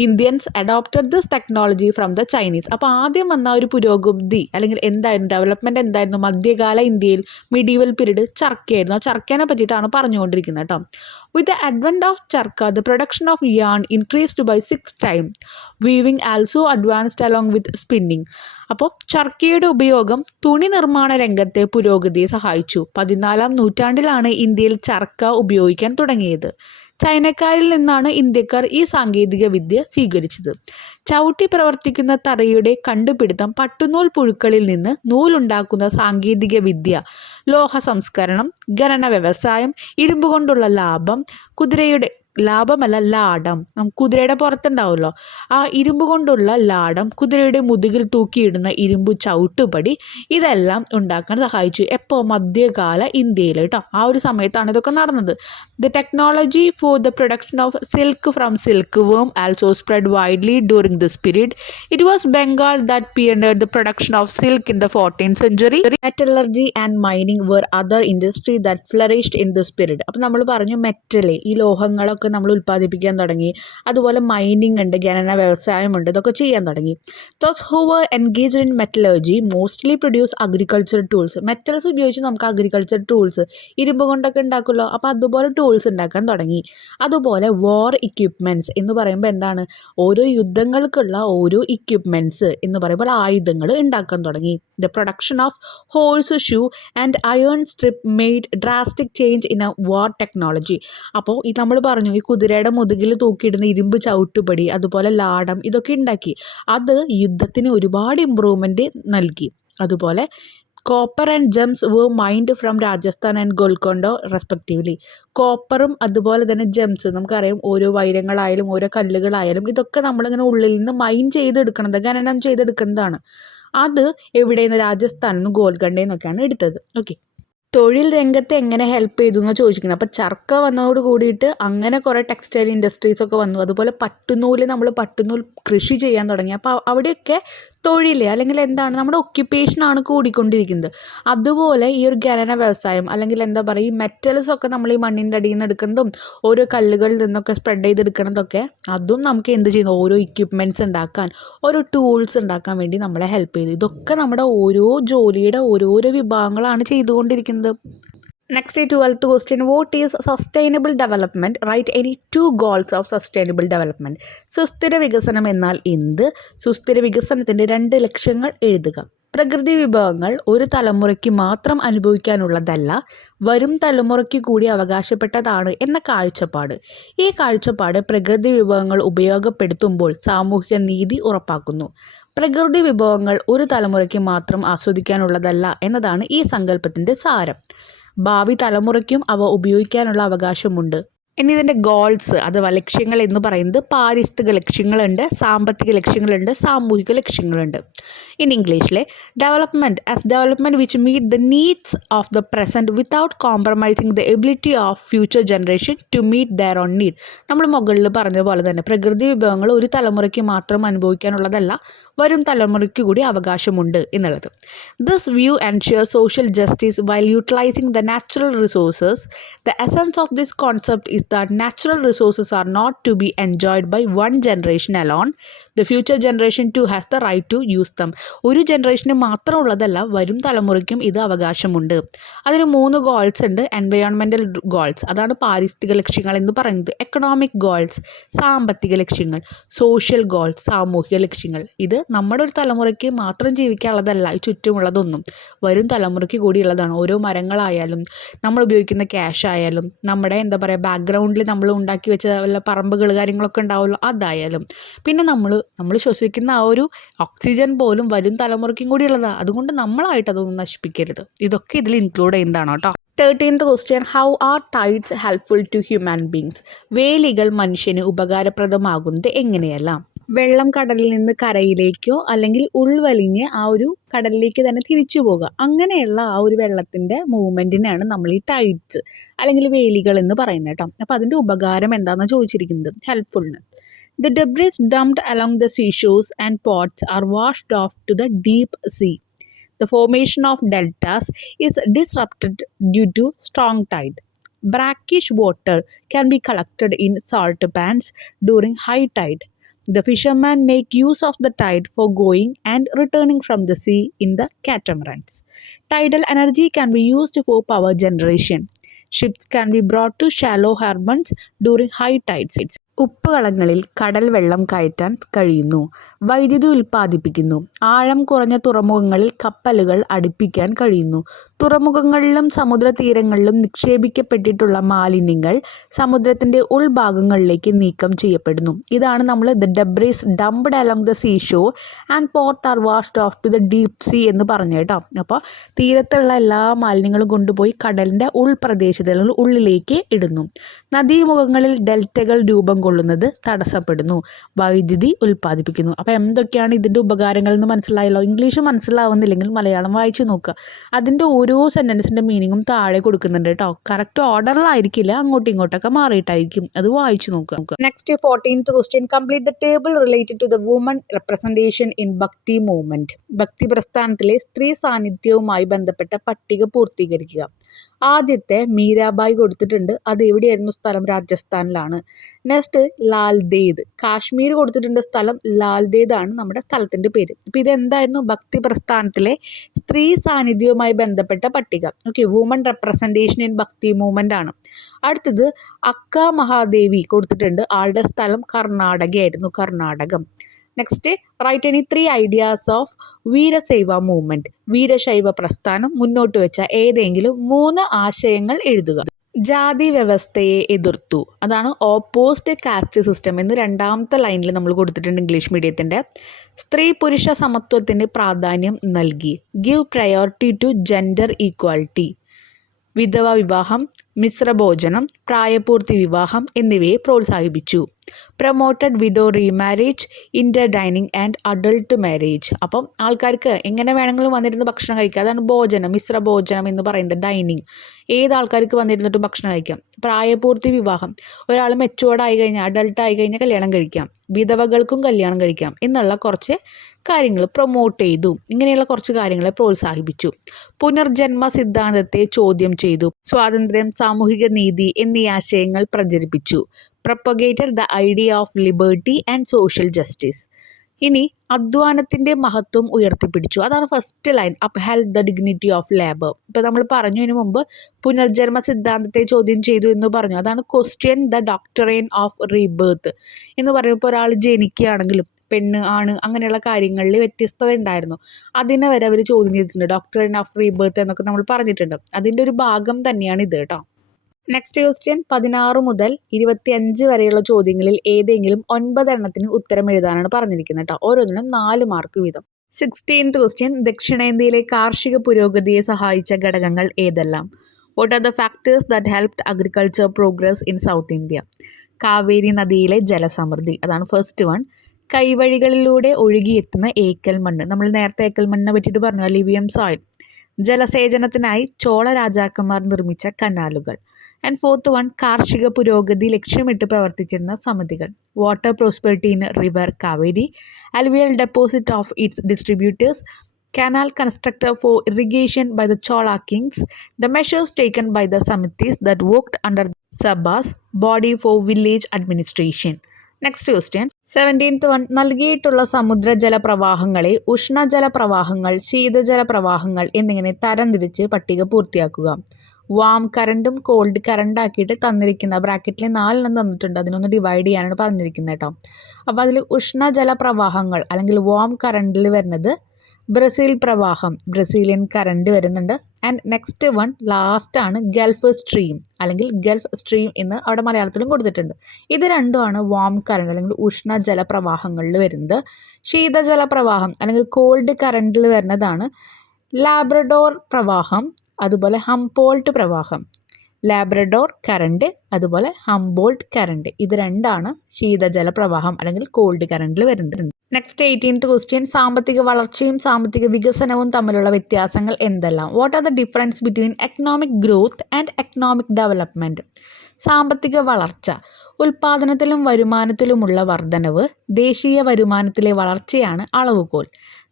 Indians adopted this technology from the Chinese. അപ്പോൾ ആദ്യം വന്ന ഒരു പുരോഗതി അല്ലെങ്കിൽ എന്തായിരുന്നു, development എന്തായിരുന്നു മധ്യകാല ഇന്ത്യയിൽ, മിഡീവൽ പീരീഡ്? ചർക്കയായിരുന്നു. ആ ചർക്കേനെ പറ്റിയിട്ടാണ് പറഞ്ഞുകൊണ്ടിരിക്കുന്നത് കേട്ടോ. With the advent of charkha the production of yarn increased by 6 times. Weaving also advanced along with spinning. അപ്പോൾ ചർക്കയുടെ ഉപയോഗം തുണി നിർമ്മാണ രംഗത്തെ പുരോഗതിയെ സഹായിച്ചു. 14ാം നൂറ്റാണ്ടിലാണ് ഇന്ത്യയിൽ ചർക്ക ഉപയോഗിക്കാൻ തുടങ്ങിയത്. ചൈനക്കാരിൽ നിന്നാണ് ഇന്ത്യക്കാർ ഈ സാങ്കേതിക വിദ്യ സ്വീകരിച്ചത്. ചവിട്ടി പ്രവർത്തിക്കുന്ന തറയുടെ കണ്ടുപിടുത്തം, പട്ടുനൂൽ പുഴുക്കളിൽ നിന്ന് നൂലുണ്ടാക്കുന്ന സാങ്കേതിക വിദ്യ, ലോഹ സംസ്കരണം, ഖനന വ്യവസായം, ഇരുമ്പ് കൊണ്ടുള്ള ലാടം, കുതിരയുടെ പുറത്തുണ്ടാവുമല്ലോ, ആ ഇരുമ്പ് കൊണ്ടുള്ള ലാടം, കുതിരയുടെ മുതുകിൽ തൂക്കിയിടുന്ന ഇരുമ്പ് ചവിട്ടുപടി, ഇതെല്ലാം ഉണ്ടാക്കാൻ സഹായിച്ചു. എപ്പോൾ? മധ്യകാല ഇന്ത്യയിൽ കേട്ടോ. ആ ഒരു സമയത്താണ് ഇതൊക്കെ നടന്നത്. The technology for the production of silk from silkworm also spread widely during this period. It was Bengal that pioneered the production of silk in the 14th century. Metallurgy and mining were other industry that flourished in this period. അപ്പോൾ നമ്മൾ പറഞ്ഞു metal, ഈ ലോഹങ്ങളൊക്കെ ഒക്കെ നമ്മൾ ഉൽപ്പാദിപ്പിക്കാൻ തുടങ്ങി. അതുപോലെ mining ഉണ്ട്, ഖനന വ്യവസായമുണ്ട്, ഇതൊക്കെ ചെയ്യാൻ തുടങ്ങി. Those who were engaged in metallurgy mostly produce agriculture tools. Metals ഉപയോഗിച്ച് നമുക്ക് അഗ്രികൾച്ചർ ടൂൾസ്, ഇരുമ്പ് കൊണ്ടൊക്കെ ഉണ്ടാക്കുമല്ലോ, അപ്പോൾ അതുപോലെ ടൂൾസ് ഉണ്ടാക്കാൻ തുടങ്ങി. അതുപോലെ വാർ ഇക്വിപ്മെൻറ്റ്സ് എന്ന് പറയുമ്പോൾ എന്താണ്, ഓരോ യുദ്ധങ്ങൾക്കുള്ള ഓരോ ഇക്വിപ്മെൻറ്റ്സ് എന്ന് പറയുമ്പോൾ ആയുധങ്ങൾ ഉണ്ടാക്കാൻ തുടങ്ങി. The production of horse shoe and iron strip made drastic change in a war technology. അപ്പോൾ ഈ നമ്മൾ പറഞ്ഞു, ഈ കുതിരയുടെ മുതുകിൽ തൂക്കിയിടുന്ന ഇരുമ്പ് ചവിട്ടുപടി, അതുപോലെ ലാടം, ഇതൊക്കെ ഉണ്ടാക്കി. അത് യുദ്ധത്തിന് ഒരുപാട് ഇമ്പ്രൂവ്മെൻറ്റ് നൽകി. അതുപോലെ copper and gems were mined from Rajasthan and Golconda respectively. കോപ്പറും അതുപോലെ തന്നെ ജെംസ്, നമുക്കറിയാം ഓരോ വൈരങ്ങളായാലും ഓരോ കല്ലുകളായാലും ഇതൊക്കെ നമ്മളിങ്ങനെ ഉള്ളിൽ നിന്ന് മൈൻ ചെയ്തെടുക്കുന്നത്, ഖനനം ചെയ്തെടുക്കുന്നതാണ്. അത് എവിടെ നിന്ന്, രാജസ്ഥാനിൽ നിന്ന് ഗോൽക്കൊണ്ടയിൽ നിന്നൊക്കെയാണ് എടുത്തത്. ഓക്കെ, തൊഴിൽ രംഗത്ത് എങ്ങനെ ഹെൽപ്പ് ചെയ്തു എന്ന് ചോദിക്കുന്നത്. അപ്പോൾ ചർക്ക വന്നതോട് കൂടിയിട്ട് അങ്ങനെ കുറേ ടെക്സ്റ്റൈൽ ഇൻഡസ്ട്രീസൊക്കെ വന്നു. അതുപോലെ നമ്മൾ പട്ടുനൂൽ കൃഷി ചെയ്യാൻ തുടങ്ങി. അപ്പോൾ അവിടെയൊക്കെ തൊഴിൽ അല്ലെങ്കിൽ എന്താണ്, നമ്മുടെ ഒക്യുപ്പേഷനാണ് കൂടിക്കൊണ്ടിരിക്കുന്നത്. അതുപോലെ ഈ ഒരു ഖനന വ്യവസായം അല്ലെങ്കിൽ എന്താ പറയുക, ഈ മെറ്റൽസൊക്കെ നമ്മൾ ഈ മണ്ണിൻ്റെ അടിയിൽ നിന്ന് എടുക്കുന്നതും ഓരോ കല്ലുകളിൽ നിന്നൊക്കെ സ്പ്രെഡ് ചെയ്തെടുക്കുന്നതൊക്കെ, അതും നമുക്ക് എന്ത് ചെയ്യുന്നു, ഓരോ ഇക്വിപ്മെൻറ്റ്സ് ഉണ്ടാക്കാൻ, ഓരോ ടൂൾസ് ഉണ്ടാക്കാൻ വേണ്ടി നമ്മളെ ഹെൽപ്പ് ചെയ്തു. ഇതൊക്കെ നമ്മുടെ ഓരോ ജോലിയുടെ ഓരോരോ വിഭാഗങ്ങളാണ് ചെയ്തുകൊണ്ടിരിക്കുന്നത്. Next, 12th question. What is sustainable development? Write any 2 goals of sustainable development. സുസ്ഥിര വികസനം എന്നാൽ എന്ത്? സുസ്ഥിര വികസനത്തിൻ്റെ 2 ലക്ഷ്യങ്ങൾ എഴുതുക. പ്രകൃതി വിഭവങ്ങൾ ഒരു തലമുറയ്ക്ക് മാത്രം അനുഭവിക്കാനുള്ളതല്ല, വരും തലമുറയ്ക്ക് കൂടി അവകാശപ്പെട്ടതാണ് എന്ന കാഴ്ചപ്പാട്. ഈ കാഴ്ചപ്പാട് പ്രകൃതി വിഭവങ്ങൾ ഉപയോഗപ്പെടുത്തുമ്പോൾ സാമൂഹിക നീതി ഉറപ്പാക്കുന്നു. പ്രകൃതി വിഭവങ്ങൾ ഒരു തലമുറയ്ക്ക് മാത്രം ആസ്വദിക്കാനുള്ളതല്ല എന്നതാണ് ഈ സങ്കല്പത്തിൻ്റെ സാരം. ഭാവി തലമുറയ്ക്കും അവ ഉപയോഗിക്കാനുള്ള അവകാശമുണ്ട്. ഇനി ഇതിൻ്റെ ഗോൾസ് അഥവാ ലക്ഷ്യങ്ങൾ എന്ന് പറയുന്നത് പാരിസ്ഥിതിക ലക്ഷ്യങ്ങളുണ്ട്, സാമ്പത്തിക ലക്ഷ്യങ്ങളുണ്ട്, സാമൂഹിക ലക്ഷ്യങ്ങളുണ്ട്. ഇൻ ഇംഗ്ലീഷിലെ development which meet the needs of the present without compromising the ability of future generation to meet their own need. നമ്മൾ മുകളിൽ പറഞ്ഞ പോലെ തന്നെ പ്രകൃതി വിഭവങ്ങൾ ഒരു തലമുറയ്ക്ക് മാത്രം അനുഭവിക്കാനുള്ളതല്ല, വരും തലമുറയ്ക്ക് കൂടി അവകാശമുണ്ട് എന്നുള്ളത്. This view ensure social justice while utilising the natural resources. The essence of this concept is that natural resources are not to be enjoyed by one generation alone. The future generation too has the right to use them. ഒരു ജനറേഷന് മാത്രമുള്ളതല്ല, വരും തലമുറയ്ക്കും ഇത് അവകാശമുണ്ട്. അതിന് 3 goals ഉണ്ട്. Environmental goals, അതാണ് പാരിസ്ഥിതിക ലക്ഷ്യങ്ങൾ എന്ന് പറയുന്നത്. എക്കണോമിക് ഗോൾസ്, സാമ്പത്തിക ലക്ഷ്യങ്ങൾ. സോഷ്യൽ ഗോൾസ്, സാമൂഹിക ലക്ഷ്യങ്ങൾ. ഇത് നമ്മുടെ ഒരു തലമുറയ്ക്ക് മാത്രം ജീവിക്കാനുള്ളതല്ല, ഈ ചുറ്റുമുള്ളതൊന്നും വരും തലമുറയ്ക്ക് കൂടിയുള്ളതാണ്. ഓരോ മരങ്ങളായാലും നമ്മൾ ഉപയോഗിക്കുന്ന ക്യാഷ് ആയാലും നമ്മുടെ എന്താ പറയുക ബാക്ക്ഗ്രൗണ്ടിൽ നമ്മൾ ഉണ്ടാക്കി വെച്ച വല്ല പറമ്പുകൾ കാര്യങ്ങളൊക്കെ ഉണ്ടാവുമല്ലോ, അതായാലും പിന്നെ നമ്മൾ ശ്വസിക്കുന്ന ആ ഒരു ഓക്സിജൻ പോലും വരും തലമുറയ്ക്കും കൂടി ഉള്ളതാണ്. അതുകൊണ്ട് നമ്മളായിട്ട് അതൊന്നും നശിപ്പിക്കരുത്. ഇതൊക്കെ ഇതിൽ ഇൻക്ലൂഡ് ചെയ്യുന്നതാണ് കേട്ടോ. 13th question. How are tides helpful to human beings? വേലികൾ മനുഷ്യന് ഉപകാരപ്രദമാകുന്നത് എങ്ങനെയല്ല? വെള്ളം കടലിൽ നിന്ന് കരയിലേക്കോ അല്ലെങ്കിൽ ഉൾവലിഞ്ഞ് ആ ഒരു കടലിലേക്ക് തന്നെ തിരിച്ചു പോകുക, അങ്ങനെയുള്ള ആ ഒരു വെള്ളത്തിൻ്റെ മൂവ്മെൻറ്റിനാണ് നമ്മൾ ഈ ടൈഡ്സ് അല്ലെങ്കിൽ വേലികൾ എന്ന് പറയുന്നത് കേട്ടോ. അപ്പോൾ അതിൻ്റെ ഉപകാരം എന്താണെന്ന് ചോദിച്ചിരിക്കുന്നത്, ഹെൽപ്ഫുൾനെസ്. The debris dumped along the seashores and ports are washed off to the deep sea. The formation of deltas is disrupted due to strong tide. Brackish water can be collected in salt pans during high tide. The fishermen make use of the tide for going and returning from the sea in the catamarans. Tidal energy can be used for power generation. Ships can be brought to shallow harbors during high tides. ഉപ്പുകളങ്ങളിൽ കടൽ വെള്ളം കയറ്റാൻ കഴിയുന്നു, വൈദ്യുതി ഉൽപ്പാദിപ്പിക്കുന്നു. ആഴം കുറഞ്ഞ തുറമുഖങ്ങളിൽ കപ്പലുകൾ അടുപ്പിക്കാൻ കഴിയുന്നു. തുറമുഖങ്ങളിലും സമുദ്രതീരങ്ങളിലും നിക്ഷേപിക്കപ്പെട്ടിട്ടുള്ള മാലിന്യങ്ങൾ സമുദ്രത്തിൻ്റെ ഉൾഭാഗങ്ങളിലേക്ക് നീക്കം ചെയ്യപ്പെടുന്നു. ഇതാണ് നമ്മൾ the debris dumped along the sea shore and port are washed off to the deep sea എന്ന് പറഞ്ഞു കേട്ടോ. അപ്പോൾ തീരത്തുള്ള എല്ലാ മാലിന്യങ്ങളും കൊണ്ടുപോയി കടലിൻ്റെ ഉൾപ്രദേശത്ത് അല്ലെങ്കിൽ ഉള്ളിലേക്ക് ഇടുന്നു. നദീമുഖങ്ങളിൽ ഡെൽറ്റകൾ രൂപം കൊള്ളുന്നത് തടസ്സപ്പെടുന്നു, വൈദ്യുതി ഉൽപ്പാദിപ്പിക്കുന്നു. അപ്പോൾ എന്തൊക്കെയാണ് ഇതിൻ്റെ ഉപകാരങ്ങൾ എന്ന് മനസ്സിലായല്ലോ. ഇംഗ്ലീഷ് മനസ്സിലാവുന്നില്ലെങ്കിൽ മലയാളം വായിച്ച് നോക്കുക. അതിൻ്റെ ഓരോ സെൻറ്റൻസിൻ്റെ മീനിങ്ങും താഴെ കൊടുക്കുന്നുണ്ട് കേട്ടോ. കറക്റ്റ് ഓർഡറിലായിരിക്കില്ല, അങ്ങോട്ടും ഇങ്ങോട്ടൊക്കെ മാറിയിട്ടായിരിക്കും. അത് വായിച്ച് നോക്കുക. Next 14th question. Complete the table related to the woman representation in ഭക്തി മൂവ്മെൻറ്റ്. ഭക്തി പ്രസ്ഥാനത്തിലെ സ്ത്രീ സാന്നിധ്യവുമായി ബന്ധപ്പെട്ട പട്ടിക പൂർത്തീകരിക്കുക. ആദ്യത്തെ മീരാബായി കൊടുത്തിട്ടുണ്ട്, അത് എവിടെയായിരുന്നു സ്ഥലം? രാജസ്ഥാനിലാണ്. നെക്സ്റ്റ് ലാൽദേദ്, കാശ്മീർ കൊടുത്തിട്ടുണ്ട്, സ്ഥലം ലാൽദേദ് ആണ് നമ്മുടെ സ്ഥലത്തിൻ്റെ പേര്. അപ്പോൾ ഇതെന്തായിരുന്നു? ഭക്തി പ്രസ്ഥാനത്തിലെ സ്ത്രീ സാന്നിധ്യവുമായി ബന്ധപ്പെട്ട പട്ടിക. Okay, woman representation in bhakti movement ആണ്. അടുത്തത് അക്ക മഹാദേവി കൊടുത്തിട്ടുണ്ട്, ആളുടെ സ്ഥലം കർണാടകയായിരുന്നു, കർണാടകം. Next write any 3 ideas of Veerashaiva movement, Veerashaiva പ്രസ്ഥാനം മുന്നോട്ട് വെച്ച ഏതെങ്കിലും 3 ആശയങ്ങൾ എഴുതുക. ജാതി വ്യവസ്ഥയെ എതിർത്തു, അതാണ് ഓപ്പോസ്ഡ് കാസ്റ്റ് സിസ്റ്റം എന്ന് രണ്ടാമത്തെ ലൈനിൽ നമ്മൾ കൊടുത്തിട്ടുണ്ട് ഇംഗ്ലീഷ് മീഡിയത്തിൻ്റെ. സ്ത്രീ പുരുഷ സമത്വത്തിന് പ്രാധാന്യം നൽകി, give priority to gender equality. വിധവ വിവാഹം, മിശ്രഭോജനം, പ്രായപൂർത്തി വിവാഹം എന്നിവയെ പ്രോത്സാഹിപ്പിച്ചു. Promoted widow remarriage, inter dining and adult marriage. അപ്പം ആൾക്കാർക്ക് എങ്ങനെ വേണമെങ്കിലും വന്നിരുന്ന് ഭക്ഷണം കഴിക്കാം, അതാണ് ഭോജനം, മിശ്രഭോജനം എന്ന് പറയുന്നത്, ഡൈനിങ്. ഏത് ആൾക്കാർക്ക് വന്നിരുന്നിട്ടും ഭക്ഷണം കഴിക്കാം. പ്രായപൂർത്തി വിവാഹം, ഒരാൾ മെച്ചുവേർഡായി കഴിഞ്ഞാൽ, അഡൾട്ടായി കഴിഞ്ഞാൽ കല്യാണം കഴിക്കാം. വിധവകൾക്കും കല്യാണം കഴിക്കാം എന്നുള്ള കുറച്ച് കാര്യങ്ങൾ പ്രൊമോട്ട് ചെയ്തു. ഇങ്ങനെയുള്ള കുറച്ച് കാര്യങ്ങളെ പ്രോത്സാഹിപ്പിച്ചു. പുനർജന്മ സിദ്ധാന്തത്തെ ചോദ്യം ചെയ്തു. സ്വാതന്ത്ര്യം, സാമൂഹിക നീതി എന്നീ ആശയങ്ങൾ പ്രചരിപ്പിച്ചു. Propagated the idea of liberty and social justice. ഇനി അധ്വാനത്തിൻ്റെ മഹത്വം ഉയർത്തിപ്പിടിച്ചു, അതാണ് first line. Upheld the dignity of labour. ഇപ്പോൾ നമ്മൾ പറഞ്ഞു ഇതിനു മുമ്പ് പുനർജന്മ സിദ്ധാന്തത്തെ ചോദ്യം ചെയ്തു എന്ന് പറഞ്ഞു, അതാണ് question the doctrine of rebirth എന്ന് പറയുമ്പോൾ ഒരാൾ ജനിക്കുകയാണെങ്കിലും പെണ്ണ് ആണ് അങ്ങനെയുള്ള കാര്യങ്ങളിൽ വ്യത്യസ്തത ഉണ്ടായിരുന്നു, അതിനെ വരെ അവർ ചോദ്യം ചെയ്തിട്ടുണ്ട്. ഡോക്ടറൈൻ ഓഫ് റീബേർത്ത് എന്നൊക്കെ നമ്മൾ പറഞ്ഞിട്ടുണ്ട്, അതിൻ്റെ ഒരു ഭാഗം തന്നെയാണ് ഇത് കേട്ടോ. നെക്സ്റ്റ് ക്വസ്റ്റ്യൻ 16 മുതൽ 25 വരെയുള്ള ചോദ്യങ്ങളിൽ ഏതെങ്കിലും 9 എണ്ണത്തിന് ഉത്തരം എഴുതാനാണ് പറഞ്ഞിരിക്കുന്നത് കേട്ടോ. ഓരോന്നിനും 4 മാർക്ക് വീതം. 16th ക്വസ്റ്റ്യൻ, ദക്ഷിണേന്ത്യയിലെ കാർഷിക പുരോഗതിയെ സഹായിച്ച ഘടകങ്ങൾ ഏതെല്ലാം? What are the factors that helped agriculture progress in south India? Kaveri നദിയിലെ ജലസമൃദ്ധി, അതാണ് ഫസ്റ്റ് വൺ. കൈവഴികളിലൂടെ ഒഴുകിയെത്തുന്ന ഏക്കൽ മണ്ണ്, നമ്മൾ നേരത്തെ ഏക്കൽ മണ്ണിനെ പറ്റിയിട്ട് പറഞ്ഞു, അലിവിയം സോയിൽ. ജലസേചനത്തിനായി ചോള രാജാക്കന്മാർ നിർമ്മിച്ച കനാലുകൾ. ആൻഡ് ഫോർത്ത് വൺ, കാർഷിക പുരോഗതി ലക്ഷ്യമിട്ട് പ്രവർത്തിച്ചിരുന്ന സമിതികൾ. Water prosperity in river Kaveri, അലുവിയൽ deposit of its distributors, canal constructed for irrigation by the Chola kings, the measures taken by the samitis that worked under Sabha's body for village administration. Next question 17th one, നൽകിയിട്ടുള്ള സമുദ്രജല പ്രവാഹങ്ങളെ ഉഷ്ണജല പ്രവാഹങ്ങൾ, ശീതജല പ്രവാഹങ്ങൾ എന്നിങ്ങനെ തരംതിരിച്ച് പട്ടിക പൂർത്തിയാക്കുക. Warm കറണ്ടും called current ആക്കിയിട്ട് തന്നിരിക്കുന്ന ബ്രാക്കറ്റിൽ 4 തന്നിട്ടുണ്ട്, അതിനൊന്ന് ഡിവൈഡ് ചെയ്യാനാണ് പറഞ്ഞിരിക്കുന്നത് കേട്ടോ. അപ്പോൾ അതിൽ ഉഷ്ണജല പ്രവാഹങ്ങൾ അല്ലെങ്കിൽ വാം കറണ്ടിൽ വരുന്നത് ബ്രസീൽ പ്രവാഹം, ബ്രസീലിയൻ കറണ്ട് വരുന്നുണ്ട്. ആൻഡ് നെക്സ്റ്റ് വൺ ലാസ്റ്റ് ആണ് ഗൾഫ് സ്ട്രീം അല്ലെങ്കിൽ ഗൾഫ് സ്ട്രീം എന്ന് അവിടെ മലയാളത്തിലും കൊടുത്തിട്ടുണ്ട്. ഇത് രണ്ടുമാണ് വാം കറണ്ട് അല്ലെങ്കിൽ ഉഷ്ണജല പ്രവാഹങ്ങളിൽ വരുന്നത്. ശീതജല പ്രവാഹം അല്ലെങ്കിൽ കോൾഡ് കറണ്ടിൽ വരുന്നതാണ് ലാബ്രഡോർ പ്രവാഹം, അതുപോലെ ഹംബോൾട്ട് പ്രവാഹം. ലാബ്രഡോർ കറണ്ട് അതുപോലെ ഹംബോൾട്ട് കറണ്ട്, ഇത് രണ്ടാണ് ശീതജല പ്രവാഹം അല്ലെങ്കിൽ കോൾഡ് കറണ്ടിൽ വരുന്നത്. നെക്സ്റ്റ് 18th ക്വസ്റ്റ്യൻ, സാമ്പത്തിക വളർച്ചയും സാമ്പത്തിക വികസനവും തമ്മിലുള്ള വ്യത്യാസങ്ങൾ എന്തെല്ലാം? What are the difference between economic growth and economic development? സാമ്പത്തിക വളർച്ച, ഉൽപ്പാദനത്തിലും വരുമാനത്തിലുമുള്ള വർധനവ്, ദേശീയ വരുമാനത്തിലെ വളർച്ചയാണ് അളവുകോൽ,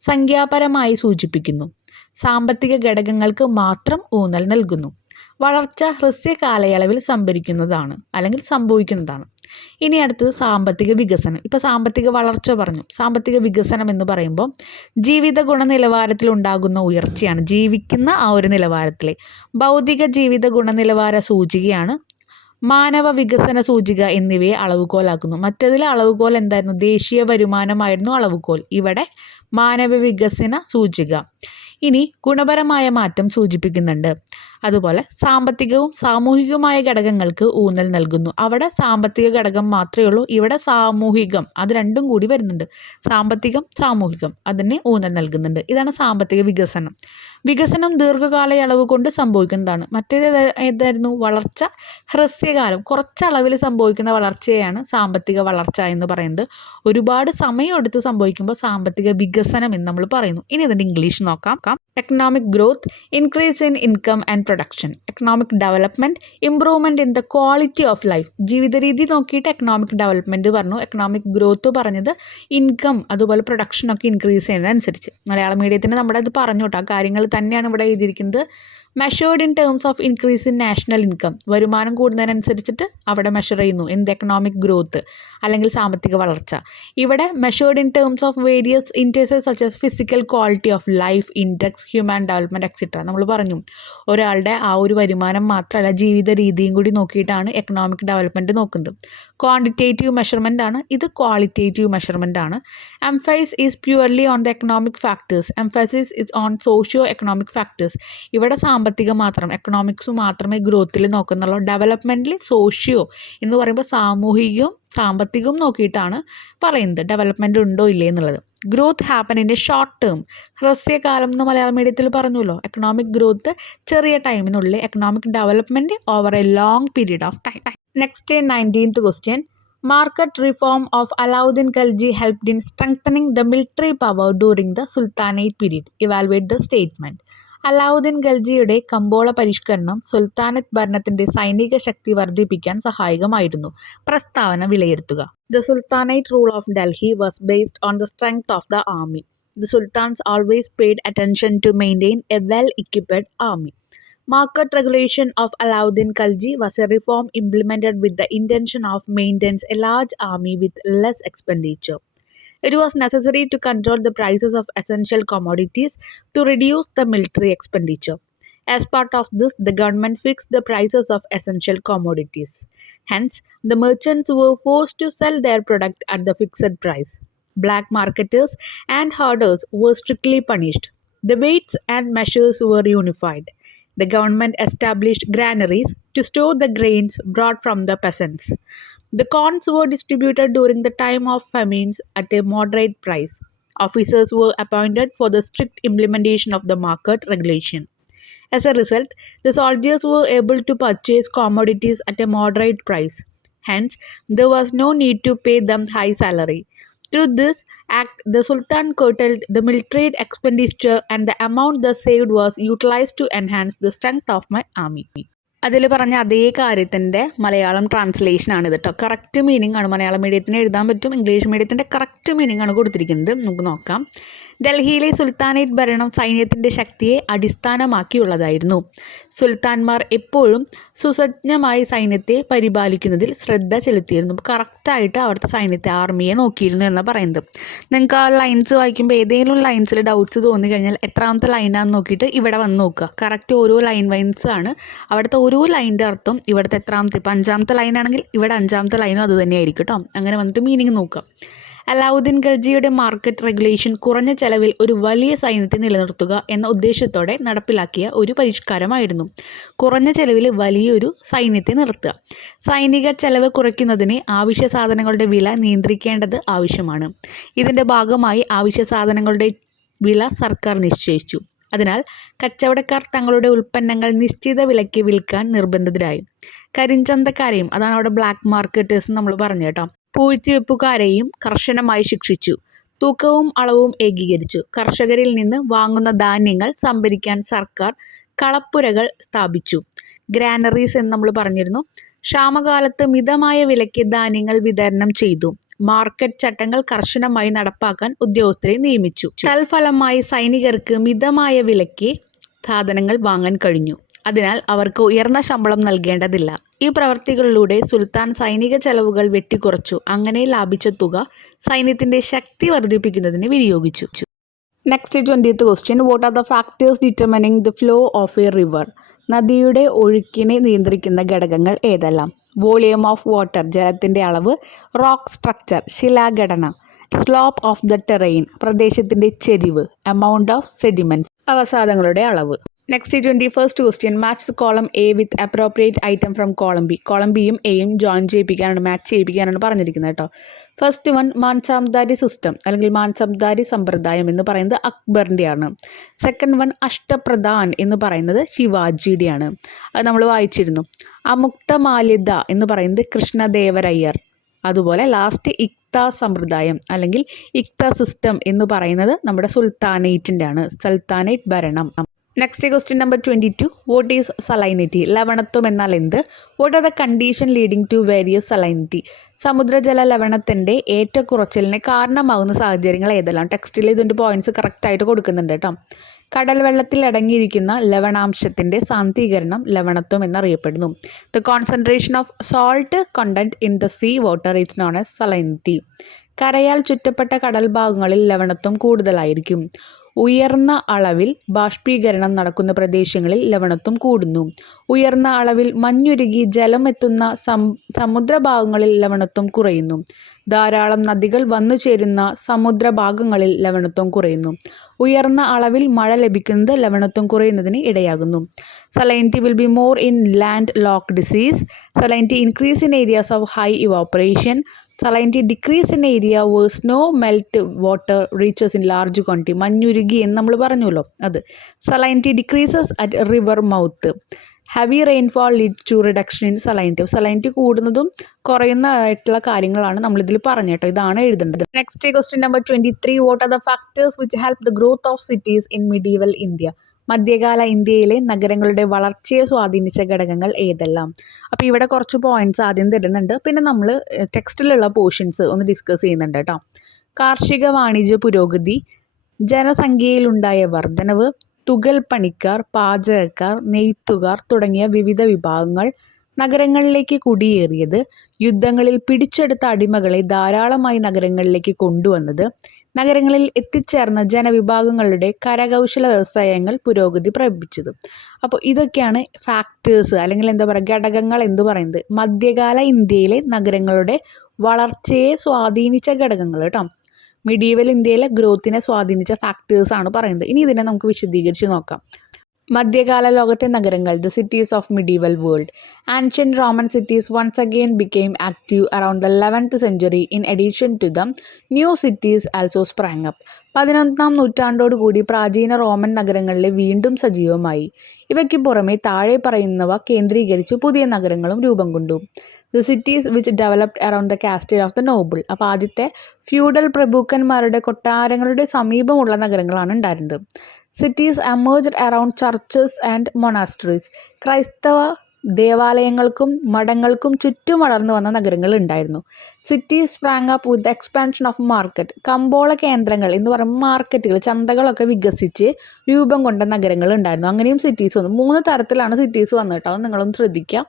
സംഖ്യാപരമായി സൂചിപ്പിക്കുന്നു, സാമ്പത്തിക ഘടകങ്ങൾക്ക് മാത്രം ഊന്നൽ നൽകുന്നു. വളർച്ച ഹ്രസ്വ കാലയളവിൽ സംഭരിക്കുന്നതാണ് അല്ലെങ്കിൽ സംഭവിക്കുന്നതാണ്. ഇനി അടുത്തത് സാമ്പത്തിക വികസനം. ഇപ്പോൾ സാമ്പത്തിക വളർച്ച പറഞ്ഞു, സാമ്പത്തിക വികസനം എന്ന് പറയുമ്പോൾ ജീവിത ഗുണനിലവാരത്തിൽ ഉണ്ടാകുന്ന ഉയർച്ചയാണ്, ജീവിക്കുന്ന ആ ഒരു നിലവാരത്തിലെ. ഭൗതിക ജീവിത ഗുണനിലവാര സൂചികയാണ് മാനവ വികസന സൂചിക എന്നിവയെ അളവുകോലാക്കുന്നു. മറ്റതിലെ അളവുകോൽ എന്തായിരുന്നു? ദേശീയ വരുമാനമായിരുന്നു അളവുകോൽ, ഇവിടെ മാനവ വികസന സൂചിക. ഇനി ഗുണപരമായ മാറ്റം സൂചിപ്പിക്കുന്നുണ്ട്. അതുപോലെ സാമ്പത്തികവും സാമൂഹികവുമായ ഘടകങ്ങൾക്ക് ഊന്നൽ നൽകുന്നു. അവിടെ സാമ്പത്തിക ഘടകം മാത്രമേ ഉള്ളൂ, ഇവിടെ സാമൂഹികം, അത് രണ്ടും കൂടി വരുന്നുണ്ട്. സാമ്പത്തികം സാമൂഹികം അതിന് ഊന്നൽ നൽകുന്നുണ്ട്. ഇതാണ് സാമ്പത്തിക വികസനം. വികസനം ദീർഘകാലയളവ് കൊണ്ട് സംഭവിക്കുന്നതാണ്. മറ്റേത് ഏതായിരുന്നു? വളർച്ച ഹ്രസ്വകാലം, കുറച്ചളവിൽ സംഭവിക്കുന്ന വളർച്ചയാണ് സാമ്പത്തിക വളർച്ച എന്ന് പറയുന്നത്. ഒരുപാട് സമയം എടുത്ത് സംഭവിക്കുമ്പോൾ സാമ്പത്തിക വികസനം എന്ന് നമ്മൾ പറയുന്നു. ഇനി ഇതിൻ്റെ ഇംഗ്ലീഷ് നോക്കാം. Economic growth, increase in income and production. Economic development, improvement in the quality of life. ജീവിത രീതി നോക്കിയിട്ട് എക്കണോമിക് ഡെവലപ്മെൻറ്റ് പറഞ്ഞു. എക്കണോമിക് ഗ്രോത്ത് പറഞ്ഞത് ഇൻകം അതുപോലെ പ്രൊഡക്ഷനൊക്കെ ഇൻക്രീസ് ചെയ്യുന്നതനുസരിച്ച്. മലയാളം മീഡിയത്തിന് നമ്മുടെ അത് പറഞ്ഞു കേട്ടോ, ആ കാര്യങ്ങൾ തന്നെയാണ് ഇവിടെ എഴുതിയിരിക്കുന്നത്. Measured in terms of increase in national income, വരുമാനം കൂടുന്നതിനനുസരിച്ചിട്ട് അവിടെ മെഷർ ചെയ്യുന്നു എന്ത് എക്കണോമിക് ഗ്രോത്ത് അല്ലെങ്കിൽ സാമ്പത്തിക വളർച്ച. ഇവിടെ measured in terms of various indexes such as physical quality of life index, human development etcetera. നമ്മൾ പറഞ്ഞു ഒരാളുടെ ആ ഒരു വരുമാനം മാത്രമല്ല ജീവിത രീതിയും കൂടി നോക്കിയിട്ടാണ് എക്കണോമിക് ഡെവലപ്മെൻറ്റ് നോക്കുന്നത്. ക്വാണ്ടിറ്റേറ്റീവ് മെഷർമെൻ്റ് ആണ്, ഇത് ക്വാളിറ്റേറ്റീവ് മെഷർമെൻ്റ് ആണ്. Emphasis is purely on the economic factors, emphasis is on socio economic factors. ഇവിടെ സാമ്പത്തികം മാത്രം, എക്കണോമിക്സ് മാത്രമേ ഗ്രോത്തിൽ നോക്കുന്നുള്ളൂ. ഡെവലപ്മെൻറ്റിൽ സോഷ്യോ എന്ന് പറയുമ്പോൾ സാമൂഹികവും സാമ്പത്തികവും നോക്കിയിട്ടാണ് പറയുന്നത് ഡെവലപ്മെൻറ്റ് ഉണ്ടോ ഇല്ലേ എന്നുള്ളത്. Growth happen in a short term, ഹ്രസ്വകാലം എന്ന് മലയാളം മീഡിയത്തിൽ പറഞ്ഞല്ലോ. എക്കണോമിക് ഗ്രോത്ത് ചെറിയ ടൈമിനുള്ളിൽ, economic development over a long period of time. Next 19th question. Market reform of Alauddin Khalji helped in strengthening the military power during the Sultanate period. Evaluate the statement. Alauddin ഖൽജിയുടെ കമ്പോള പരിഷ്കരണം സുൽത്താനത്ത് ഭരണത്തിന്റെ സൈനിക ശക്തി വർദ്ധിപ്പിക്കാൻ സഹായകമായിരുന്നു. പ്രസ്താവന വിലയിരുത്തുക. The Sultanate rule of Delhi was based on the strength of the army. The sultans always paid attention to maintain a well-equipped army. Market regulation of Alauddin Khalji was a reform implemented with the intention of maintaining a large army with less expenditure. It was necessary to control the prices of essential commodities to reduce the military expenditure. As part of this, the government fixed the prices of essential commodities. Hence, the merchants were forced to sell their product at the fixed price. Black marketers and hoarders were strictly punished. The weights and measures were unified. The government established granaries to store the grains brought from the peasants. The corns were distributed during the time of famines at a moderate price. Officers were appointed for the strict implementation of the market regulation. As a result, the soldiers were able to purchase commodities at a moderate price. Hence, there was no need to pay them high salary. Through this act, the Sultan curtailed the military expenditure and the amount thus saved was utilized to enhance the strength of my army. അതിൽ പറഞ്ഞ അതേ കാര്യത്തിൻ്റെ മലയാളം ട്രാൻസ്ലേഷനാണ് ഇത് കേട്ടോ. Correct meaning ആണ്. മലയാളം മീഡിയത്തിന് എഴുതാൻ പറ്റും, English മീഡിയത്തിൻ്റെ correct meaning ആണ് കൊടുത്തിരിക്കുന്നത്. നമുക്ക് നോക്കാം. ഡൽഹിയിലെ സുൽത്താനേറ്റ് ഭരണം സൈന്യത്തിൻ്റെ ശക്തിയെ അടിസ്ഥാനമാക്കിയുള്ളതായിരുന്നു. സുൽത്താൻമാർ എപ്പോഴും സുസജ്ജമായി സൈന്യത്തെ പരിപാലിക്കുന്നതിൽ ശ്രദ്ധ ചെലുത്തിയിരുന്നു. കറക്റ്റായിട്ട് അവിടുത്തെ സൈന്യത്തെ, ആർമിയെ നോക്കിയിരുന്നു എന്ന് പറയുന്നത്. നിങ്ങൾക്ക് ആ ലൈൻസ് വായിക്കുമ്പോൾ ഏതെങ്കിലും ലൈൻസിൽ ഡൗട്ട്സ് തോന്നി കഴിഞ്ഞാൽ എത്രാമത്തെ ലൈനാണെന്ന് നോക്കിയിട്ട് ഇവിടെ വന്ന് നോക്കുക. കറക്റ്റ് ഓരോ ലൈൻ വൈൻസ് ആണ്. അവിടുത്തെ ഓരോ ലൈനിൻ്റെ അർത്ഥം ഇവിടുത്തെ എത്രാമത്തെ, ഇപ്പോൾ 5ാമത്തെ ലൈനാണെങ്കിൽ ഇവിടെ 5ാമത്തെ ലൈനും അത് തന്നെയായിരിക്കും കേട്ടോ. അങ്ങനെ വന്നിട്ട് മീനിങ് നോക്കുക. അലാവുദ്ദീൻ ഖൽജിയുടെ മാർക്കറ്റ് റെഗുലേഷൻ കുറഞ്ഞ ചെലവിൽ ഒരു വലിയ സൈന്യത്തെ നിലനിർത്തുക എന്ന ഉദ്ദേശത്തോടെ നടപ്പിലാക്കിയ ഒരു പരിഷ്കാരമായിരുന്നു. കുറഞ്ഞ ചെലവിൽ വലിയൊരു സൈന്യത്തെ നിർത്തുക. സൈനിക ചെലവ് കുറയ്ക്കുന്നതിന് ആവശ്യ സാധനങ്ങളുടെ വില നിയന്ത്രിക്കേണ്ടത് ആവശ്യമാണ്. ഇതിൻ്റെ ഭാഗമായി ആവശ്യ സാധനങ്ങളുടെ വില സർക്കാർ നിശ്ചയിച്ചു. അതിനാൽ കച്ചവടക്കാർ തങ്ങളുടെ ഉൽപ്പന്നങ്ങൾ നിശ്ചിത വിലയ്ക്ക് വിൽക്കാൻ നിർബന്ധിതരായി. കരിഞ്ചന്തക്കാരെയും, അതാണ് അവിടെ ബ്ലാക്ക് മാർക്കറ്റേഴ്സ് നമ്മൾ പറഞ്ഞു കേട്ടോ, പൂഴ്ത്തിവെപ്പുകാരെയും കർശനമായി ശിക്ഷിച്ചു. തൂക്കവും അളവും ഏകീകരിച്ചു. കർഷകരിൽ നിന്ന് വാങ്ങുന്ന ധാന്യങ്ങൾ സംഭരിക്കാൻ സർക്കാർ കളപ്പുരകൾ സ്ഥാപിച്ചു. ഗ്രാനറീസ് എന്ന് നമ്മൾ പറഞ്ഞിരുന്നു. ക്ഷാമകാലത്ത് മിതമായ വിലയ്ക്ക് ധാന്യങ്ങൾ വിതരണം ചെയ്തു. മാർക്കറ്റ് ചട്ടങ്ങൾ കർശനമായി നടപ്പാക്കാൻ ഉദ്യോഗസ്ഥരെ നിയമിച്ചു. തൽഫലമായി സൈനികർക്ക് മിതമായ വിലയ്ക്ക് സാധനങ്ങൾ വാങ്ങാൻ കഴിഞ്ഞു. അതിനാൽ അവർക്ക് ഉയർന്ന ശമ്പളം നൽകേണ്ടതില്ല. ഈ പ്രവർത്തികളിലൂടെ സുൽത്താൻ സൈനിക ചെലവുകൾ വെട്ടിക്കുറച്ചു. അങ്ങനെ ലാഭിച്ച തുക സൈന്യത്തിൻ്റെ ശക്തി വർദ്ധിപ്പിക്കുന്നതിന് വിനിയോഗിച്ചു. Next 20th question. What are the factors determining the flow of a river? നദിയുടെ ഒഴുക്കിനെ നിയന്ത്രിക്കുന്ന ഘടകങ്ങൾ ഏതെല്ലാം? വോളിയം ഓഫ് വാട്ടർ, ജലത്തിൻ്റെ അളവ്. റോക്ക് സ്ട്രക്ചർ, ശിലാഘടന. സ്ലോപ്പ് ഓഫ് ദ ടെറൈൻ, പ്രദേശത്തിൻ്റെ ചെരിവ്. എമൗണ്ട് ഓഫ് സെഡിമെൻറ്റ്സ്, അവസാദങ്ങളുടെ അളവ്. Next 21st question. Match column A with appropriate item from column B. Column ബിയും എയും ജോയിൻ ചെയ്യിപ്പിക്കാനാണ്, മാച്ച് ചെയ്യിപ്പിക്കാനാണ് പറഞ്ഞിരിക്കുന്നത് കേട്ടോ. ഫസ്റ്റ് വൺ മാൻസാംദാരി സിസ്റ്റം അല്ലെങ്കിൽ മാൻസാംദാരി സമ്പ്രദായം എന്ന് പറയുന്നത് അക്ബറിൻ്റെയാണ്. സെക്കൻഡ് വൺ അഷ്ടപ്രധാൻ എന്ന് പറയുന്നത് ശിവാജിയുടെയാണ്. അത് നമ്മൾ വായിച്ചിരുന്നു. അമുക്തമാല്യത എന്ന് പറയുന്നത് കൃഷ്ണദേവരയ്യർ. അതുപോലെ ലാസ്റ്റ് ഇക്ത സമ്പ്രദായം അല്ലെങ്കിൽ ഇക്ത സിസ്റ്റം എന്ന് പറയുന്നത് നമ്മുടെ സുൽത്താനേറ്റിൻ്റെ ആണ്, സുൽത്താനേറ്റ് ഭരണം. Next question number 22. What is salinity? ലവണത്വം എന്നാൽ എന്ത്? What are the condition leading to various salinity? സമുദ്രജല ലവണത്തിൻ്റെ ഏറ്റക്കുറച്ചിലിന് കാരണമാകുന്ന സാഹചര്യങ്ങൾ ഏതെല്ലാം? ടെക്സ്റ്റിൽ ഇതിൻ്റെ പോയിന്റ്സ് കറക്റ്റായിട്ട് കൊടുക്കുന്നുണ്ട് കേട്ടോ. കടൽ വെള്ളത്തിൽ അടങ്ങിയിരിക്കുന്ന ലവണാംശത്തിൻ്റെ സാന്ദ്രീകരണം ലവണത്വം എന്നറിയപ്പെടുന്നു. The concentration of salt content in the sea water is known as salinity. കരയാൽ ചുറ്റപ്പെട്ട കടൽ ഭാഗങ്ങളിൽ ലവണത്വം കൂടുതലായിരിക്കും. ഉയർന്ന അളവിൽ ബാഷ്പീകരണം നടക്കുന്ന പ്രദേശങ്ങളിൽ ലവണത്വം കൂടുന്നു. ഉയർന്ന അളവിൽ മഞ്ഞുരുകി ജലം എത്തുന്ന സമുദ്രഭാഗങ്ങളിൽ ലവണത്വം കുറയുന്നു. ധാരാളം നദികൾ വന്നു ചേരുന്ന സമുദ്രഭാഗങ്ങളിൽ ലവണത്വം കുറയുന്നു. ഉയർന്ന അളവിൽ മഴ ലഭിക്കുന്നത് ലവണത്വം കുറയുന്നതിന് ഇടയാകുന്നു. Salinity will be more in land-locked seas. Salinity increase in areas of high evaporation. Salinity decrease in area where snow melt water reaches in large quantity. മഞ്ഞുരുകി എന്ന് നമ്മൾ പറഞ്ഞല്ലോ അത്. Salinity decreases at river mouth. Heavy rainfall leads to reduction in salinity. Salinity കൂടുന്നതും കുറയുന്നതായിട്ടുള്ള കാര്യങ്ങളാണ് നമ്മളിതിൽ പറഞ്ഞു കേട്ടോ. ഇതാണ് എഴുതേണ്ടത്. Next question number 23. What are the factors which help the growth of cities in medieval India? മധ്യകാല ഇന്ത്യയിലെ നഗരങ്ങളുടെ വളർച്ചയെ സ്വാധീനിച്ച ഘടകങ്ങൾ ഏതെല്ലാം? അപ്പോൾ ഇവിടെ കുറച്ച് പോയിന്റ്സ് ആദ്യം തരുന്നുണ്ട്. പിന്നെ നമ്മൾ ടെക്സ്റ്റിലുള്ള പോർഷൻസ് ഒന്ന് ഡിസ്കസ് ചെയ്യുന്നുണ്ട് കേട്ടോ. കാർഷിക വാണിജ്യ പുരോഗതി, ജനസംഖ്യയിലുണ്ടായ വർധനവ്, തുകൽ പണിക്കാർ, പാചകക്കാർ, നെയ്ത്തുകാർ തുടങ്ങിയ വിവിധ വിഭാഗങ്ങൾ, നഗരങ്ങളിലേക്ക് കുടിയേറിയത്, യുദ്ധങ്ങളിൽ പിടിച്ചെടുത്ത അടിമകളെ ധാരാളമായി നഗരങ്ങളിലേക്ക് കൊണ്ടുവന്നത്, നഗരങ്ങളിൽ എത്തിച്ചേർന്ന ജനവിഭാഗങ്ങളുടെ കരകൗശല വ്യവസായങ്ങൾ പുരോഗതി പ്രാപിച്ചത്. അപ്പോൾ ഇതൊക്കെയാണ് ഫാക്ടേഴ്സ് അല്ലെങ്കിൽ എന്താ പറയുക ഘടകങ്ങൾ എന്ന് പറയുന്നത്. മധ്യകാല ഇന്ത്യയിലെ നഗരങ്ങളുടെ വളർച്ചയെ സ്വാധീനിച്ച ഘടകങ്ങൾ കേട്ടോ. മിഡീവൽ ഇന്ത്യയിലെ ഗ്രോത്തിനെ സ്വാധീനിച്ച ഫാക്ടേഴ്സാണ് പറയുന്നത്. ഇനി ഇതിനെ നമുക്ക് വിശദീകരിച്ച് നോക്കാം. മധ്യകാല ലോകത്തെ നഗരങ്ങൾ, the cities of medieval world. Ancient Roman cities once again became active around the 11th century. In addition to them, new cities also sprang up. 11ാം നൂറ്റാണ്ടോടുകൂടി പ്രാചീന റോമൻ നഗരങ്ങളിലെ വീണ്ടും സജീവമായി. ഇവയ്ക്ക് പുറമെ താഴെ പറയുന്നവ കേന്ദ്രീകരിച്ച് പുതിയ നഗരങ്ങളും രൂപം കൊണ്ടു. The cities which developed around the castle of the Noble. അപ്പോൾ ആദ്യത്തെ ഫ്യൂഡൽ പ്രഭുക്കന്മാരുടെ കൊട്ടാരങ്ങളുടെ സമീപമുള്ള നഗരങ്ങളാണ് ഉണ്ടായിരുന്നത്. Cities emerged around churches and monasteries. ക്രൈസ്തവ ദേവാലയങ്ങൾക്കും മഠങ്ങൾക്കും ചുറ്റും വളർന്നു വന്ന നഗരങ്ങൾ ഉണ്ടായിരുന്നു. Cities sprang up with expansion of market. കമ്പോള കേന്ദ്രങ്ങൾ എന്ന് പറയുമ്പോൾ മാർക്കറ്റുകൾ, ചന്തകളൊക്കെ വികസിച്ച് രൂപം കൊണ്ട നഗരങ്ങൾ ഉണ്ടായിരുന്നു. അങ്ങനെയും സിറ്റീസ് വന്നു. 3 തരത്തിലാണ് സിറ്റീസ് വന്നത് കേട്ടോ. അത് നിങ്ങളൊന്ന് ശ്രദ്ധിക്കുക.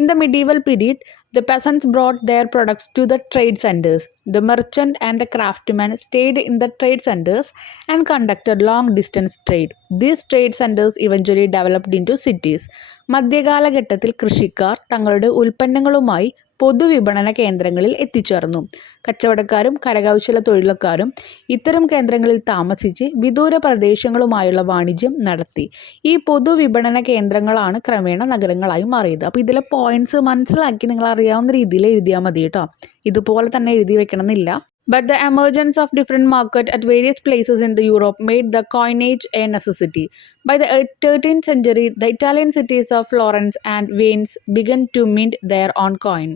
In the medieval period, the peasants brought their products to the trade centers. The merchant and the craftsman stayed in the trade centers and conducted long distance trade. These trade centers eventually developed into cities. മധ്യകാലഘട്ടത്തിൽ കൃഷിക്കാർ തങ്ങളുടെ ഉൽപ്പന്നങ്ങളുമായി പൊതുവിപണന കേന്ദ്രങ്ങളിൽ എത്തിച്ചേർന്നു. കച്ചവടക്കാരും കരകൗശല തൊഴിലക്കാരും ഇത്തരം കേന്ദ്രങ്ങളിൽ താമസിച്ച് വിദൂര പ്രദേശങ്ങളുമായുള്ള വാണിജ്യം നടത്തി. ഈ പൊതുവിപണന കേന്ദ്രങ്ങളാണ് ക്രമേണ നഗരങ്ങളായി മാറിയത്. അപ്പോൾ ഇതിലെ പോയിന്റ്സ് മനസ്സിലാക്കി നിങ്ങൾ അറിയാവുന്ന രീതിയിൽ എഴുതിയാൽ മതി കേട്ടോ. ഇതുപോലെ തന്നെ എഴുതി വെക്കണമെന്നില്ല. But the emergence of different markets at various places in the Europe made the coinage a necessity. By the 13th century, the Italian cities of Florence and Venice began to mint their own coin.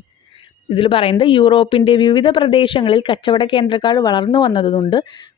ഇതിൽ പറയുന്നത് യൂറോപ്പിൻ്റെ വിവിധ പ്രദേശങ്ങളിൽ കച്ചവട കേന്ദ്രങ്ങൾ വളർന്നു വന്നതുകൊണ്ട്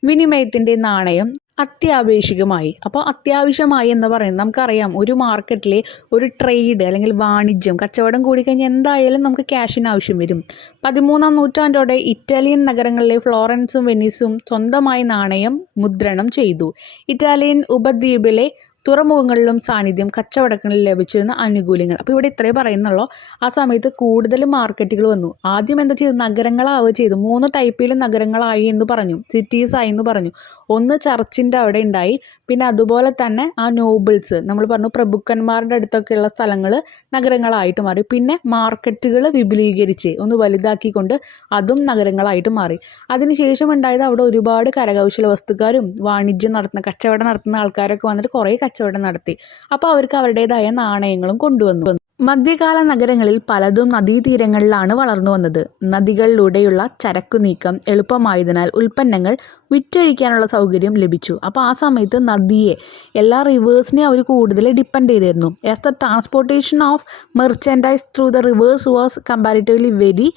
വിനിമയത്തിൻ്റെ നാണയം അത്യാവശ്യമായി. അപ്പോൾ അത്യാവശ്യമായി എന്ന് പറയുന്നത് നമുക്കറിയാം, ഒരു മാർക്കറ്റിലെ ഒരു ട്രേഡ് അല്ലെങ്കിൽ വാണിജ്യം കച്ചവടം കൂടിക്കഴിഞ്ഞാൽ എന്തായാലും നമുക്ക് ക്യാഷിന് ആവശ്യം വരും. 13ാം നൂറ്റാണ്ടോടെ ഇറ്റാലിയൻ നഗരങ്ങളിലെ ഫ്ലോറൻസും വെനീസും സ്വന്തമായി നാണയം മുദ്രണം ചെയ്തു. ഇറ്റാലിയൻ ഉപദ്വീപിലെ തുറമുഖങ്ങളിലും സാന്നിധ്യം കച്ചവടങ്ങളിൽ ലഭിച്ചിരുന്ന ആനുകൂല്യങ്ങൾ. അപ്പോൾ ഇവിടെ ഇത്രേ പറയുന്നുള്ളൂ. ആ സമയത്ത് കൂടുതൽ മാർക്കറ്റുകൾ വന്നു. ആദ്യം എന്താ ചെയ്തു? നഗരങ്ങളാവുക ചെയ്തു. 3 ടൈപ്പിൽ നഗരങ്ങളായി എന്ന് പറഞ്ഞു, സിറ്റീസ് ആയി എന്ന് പറഞ്ഞു. ഒന്ന് ചർച്ചിൻ്റെ അവിടെ ഉണ്ടായി. പിന്നെ അതുപോലെ തന്നെ ആ നോബിൾസ് നമ്മൾ പറഞ്ഞു പ്രഭുക്കന്മാരുടെ അടുത്തൊക്കെയുള്ള സ്ഥലങ്ങൾ നഗരങ്ങളായിട്ട് മാറി. പിന്നെ മാർക്കറ്റുകൾ വിപുലീകരിച്ച് ഒന്ന് വലുതാക്കിക്കൊണ്ട് അതും നഗരങ്ങളായിട്ട് മാറി. അതിനുശേഷം ഉണ്ടായത് അവിടെ ഒരുപാട് കരകൗശല വസ്തുക്കാരും വാണിജ്യം നടത്തുന്ന കച്ചവടം നടത്തുന്ന ആൾക്കാരൊക്കെ വന്നിട്ട് കുറേ കച്ചവടം നടത്തി. അപ്പോൾ അവർക്ക് അവരുടേതായ നാണയങ്ങളും കൊണ്ടുവന്നു. മധ്യകാല നഗരങ്ങളിൽ പലതും നദീതീരങ്ങളിലാണ് വളർന്നു വന്നത്. നദികളിലൂടെയുള്ള ചരക്കു നീക്കം എളുപ്പമായതിനാൽ ഉൽപ്പന്നങ്ങൾ വിറ്റഴിക്കാനുള്ള സൗകര്യം ലഭിച്ചു. അപ്പോൾ ആ സമയത്ത് നദിയെ, എല്ലാ റിവേഴ്സിനെയും അവർ കൂടുതൽ ഡിപ്പെൻഡ് ചെയ്തിരുന്നു. As the transportation of merchandise through the rivers was comparatively very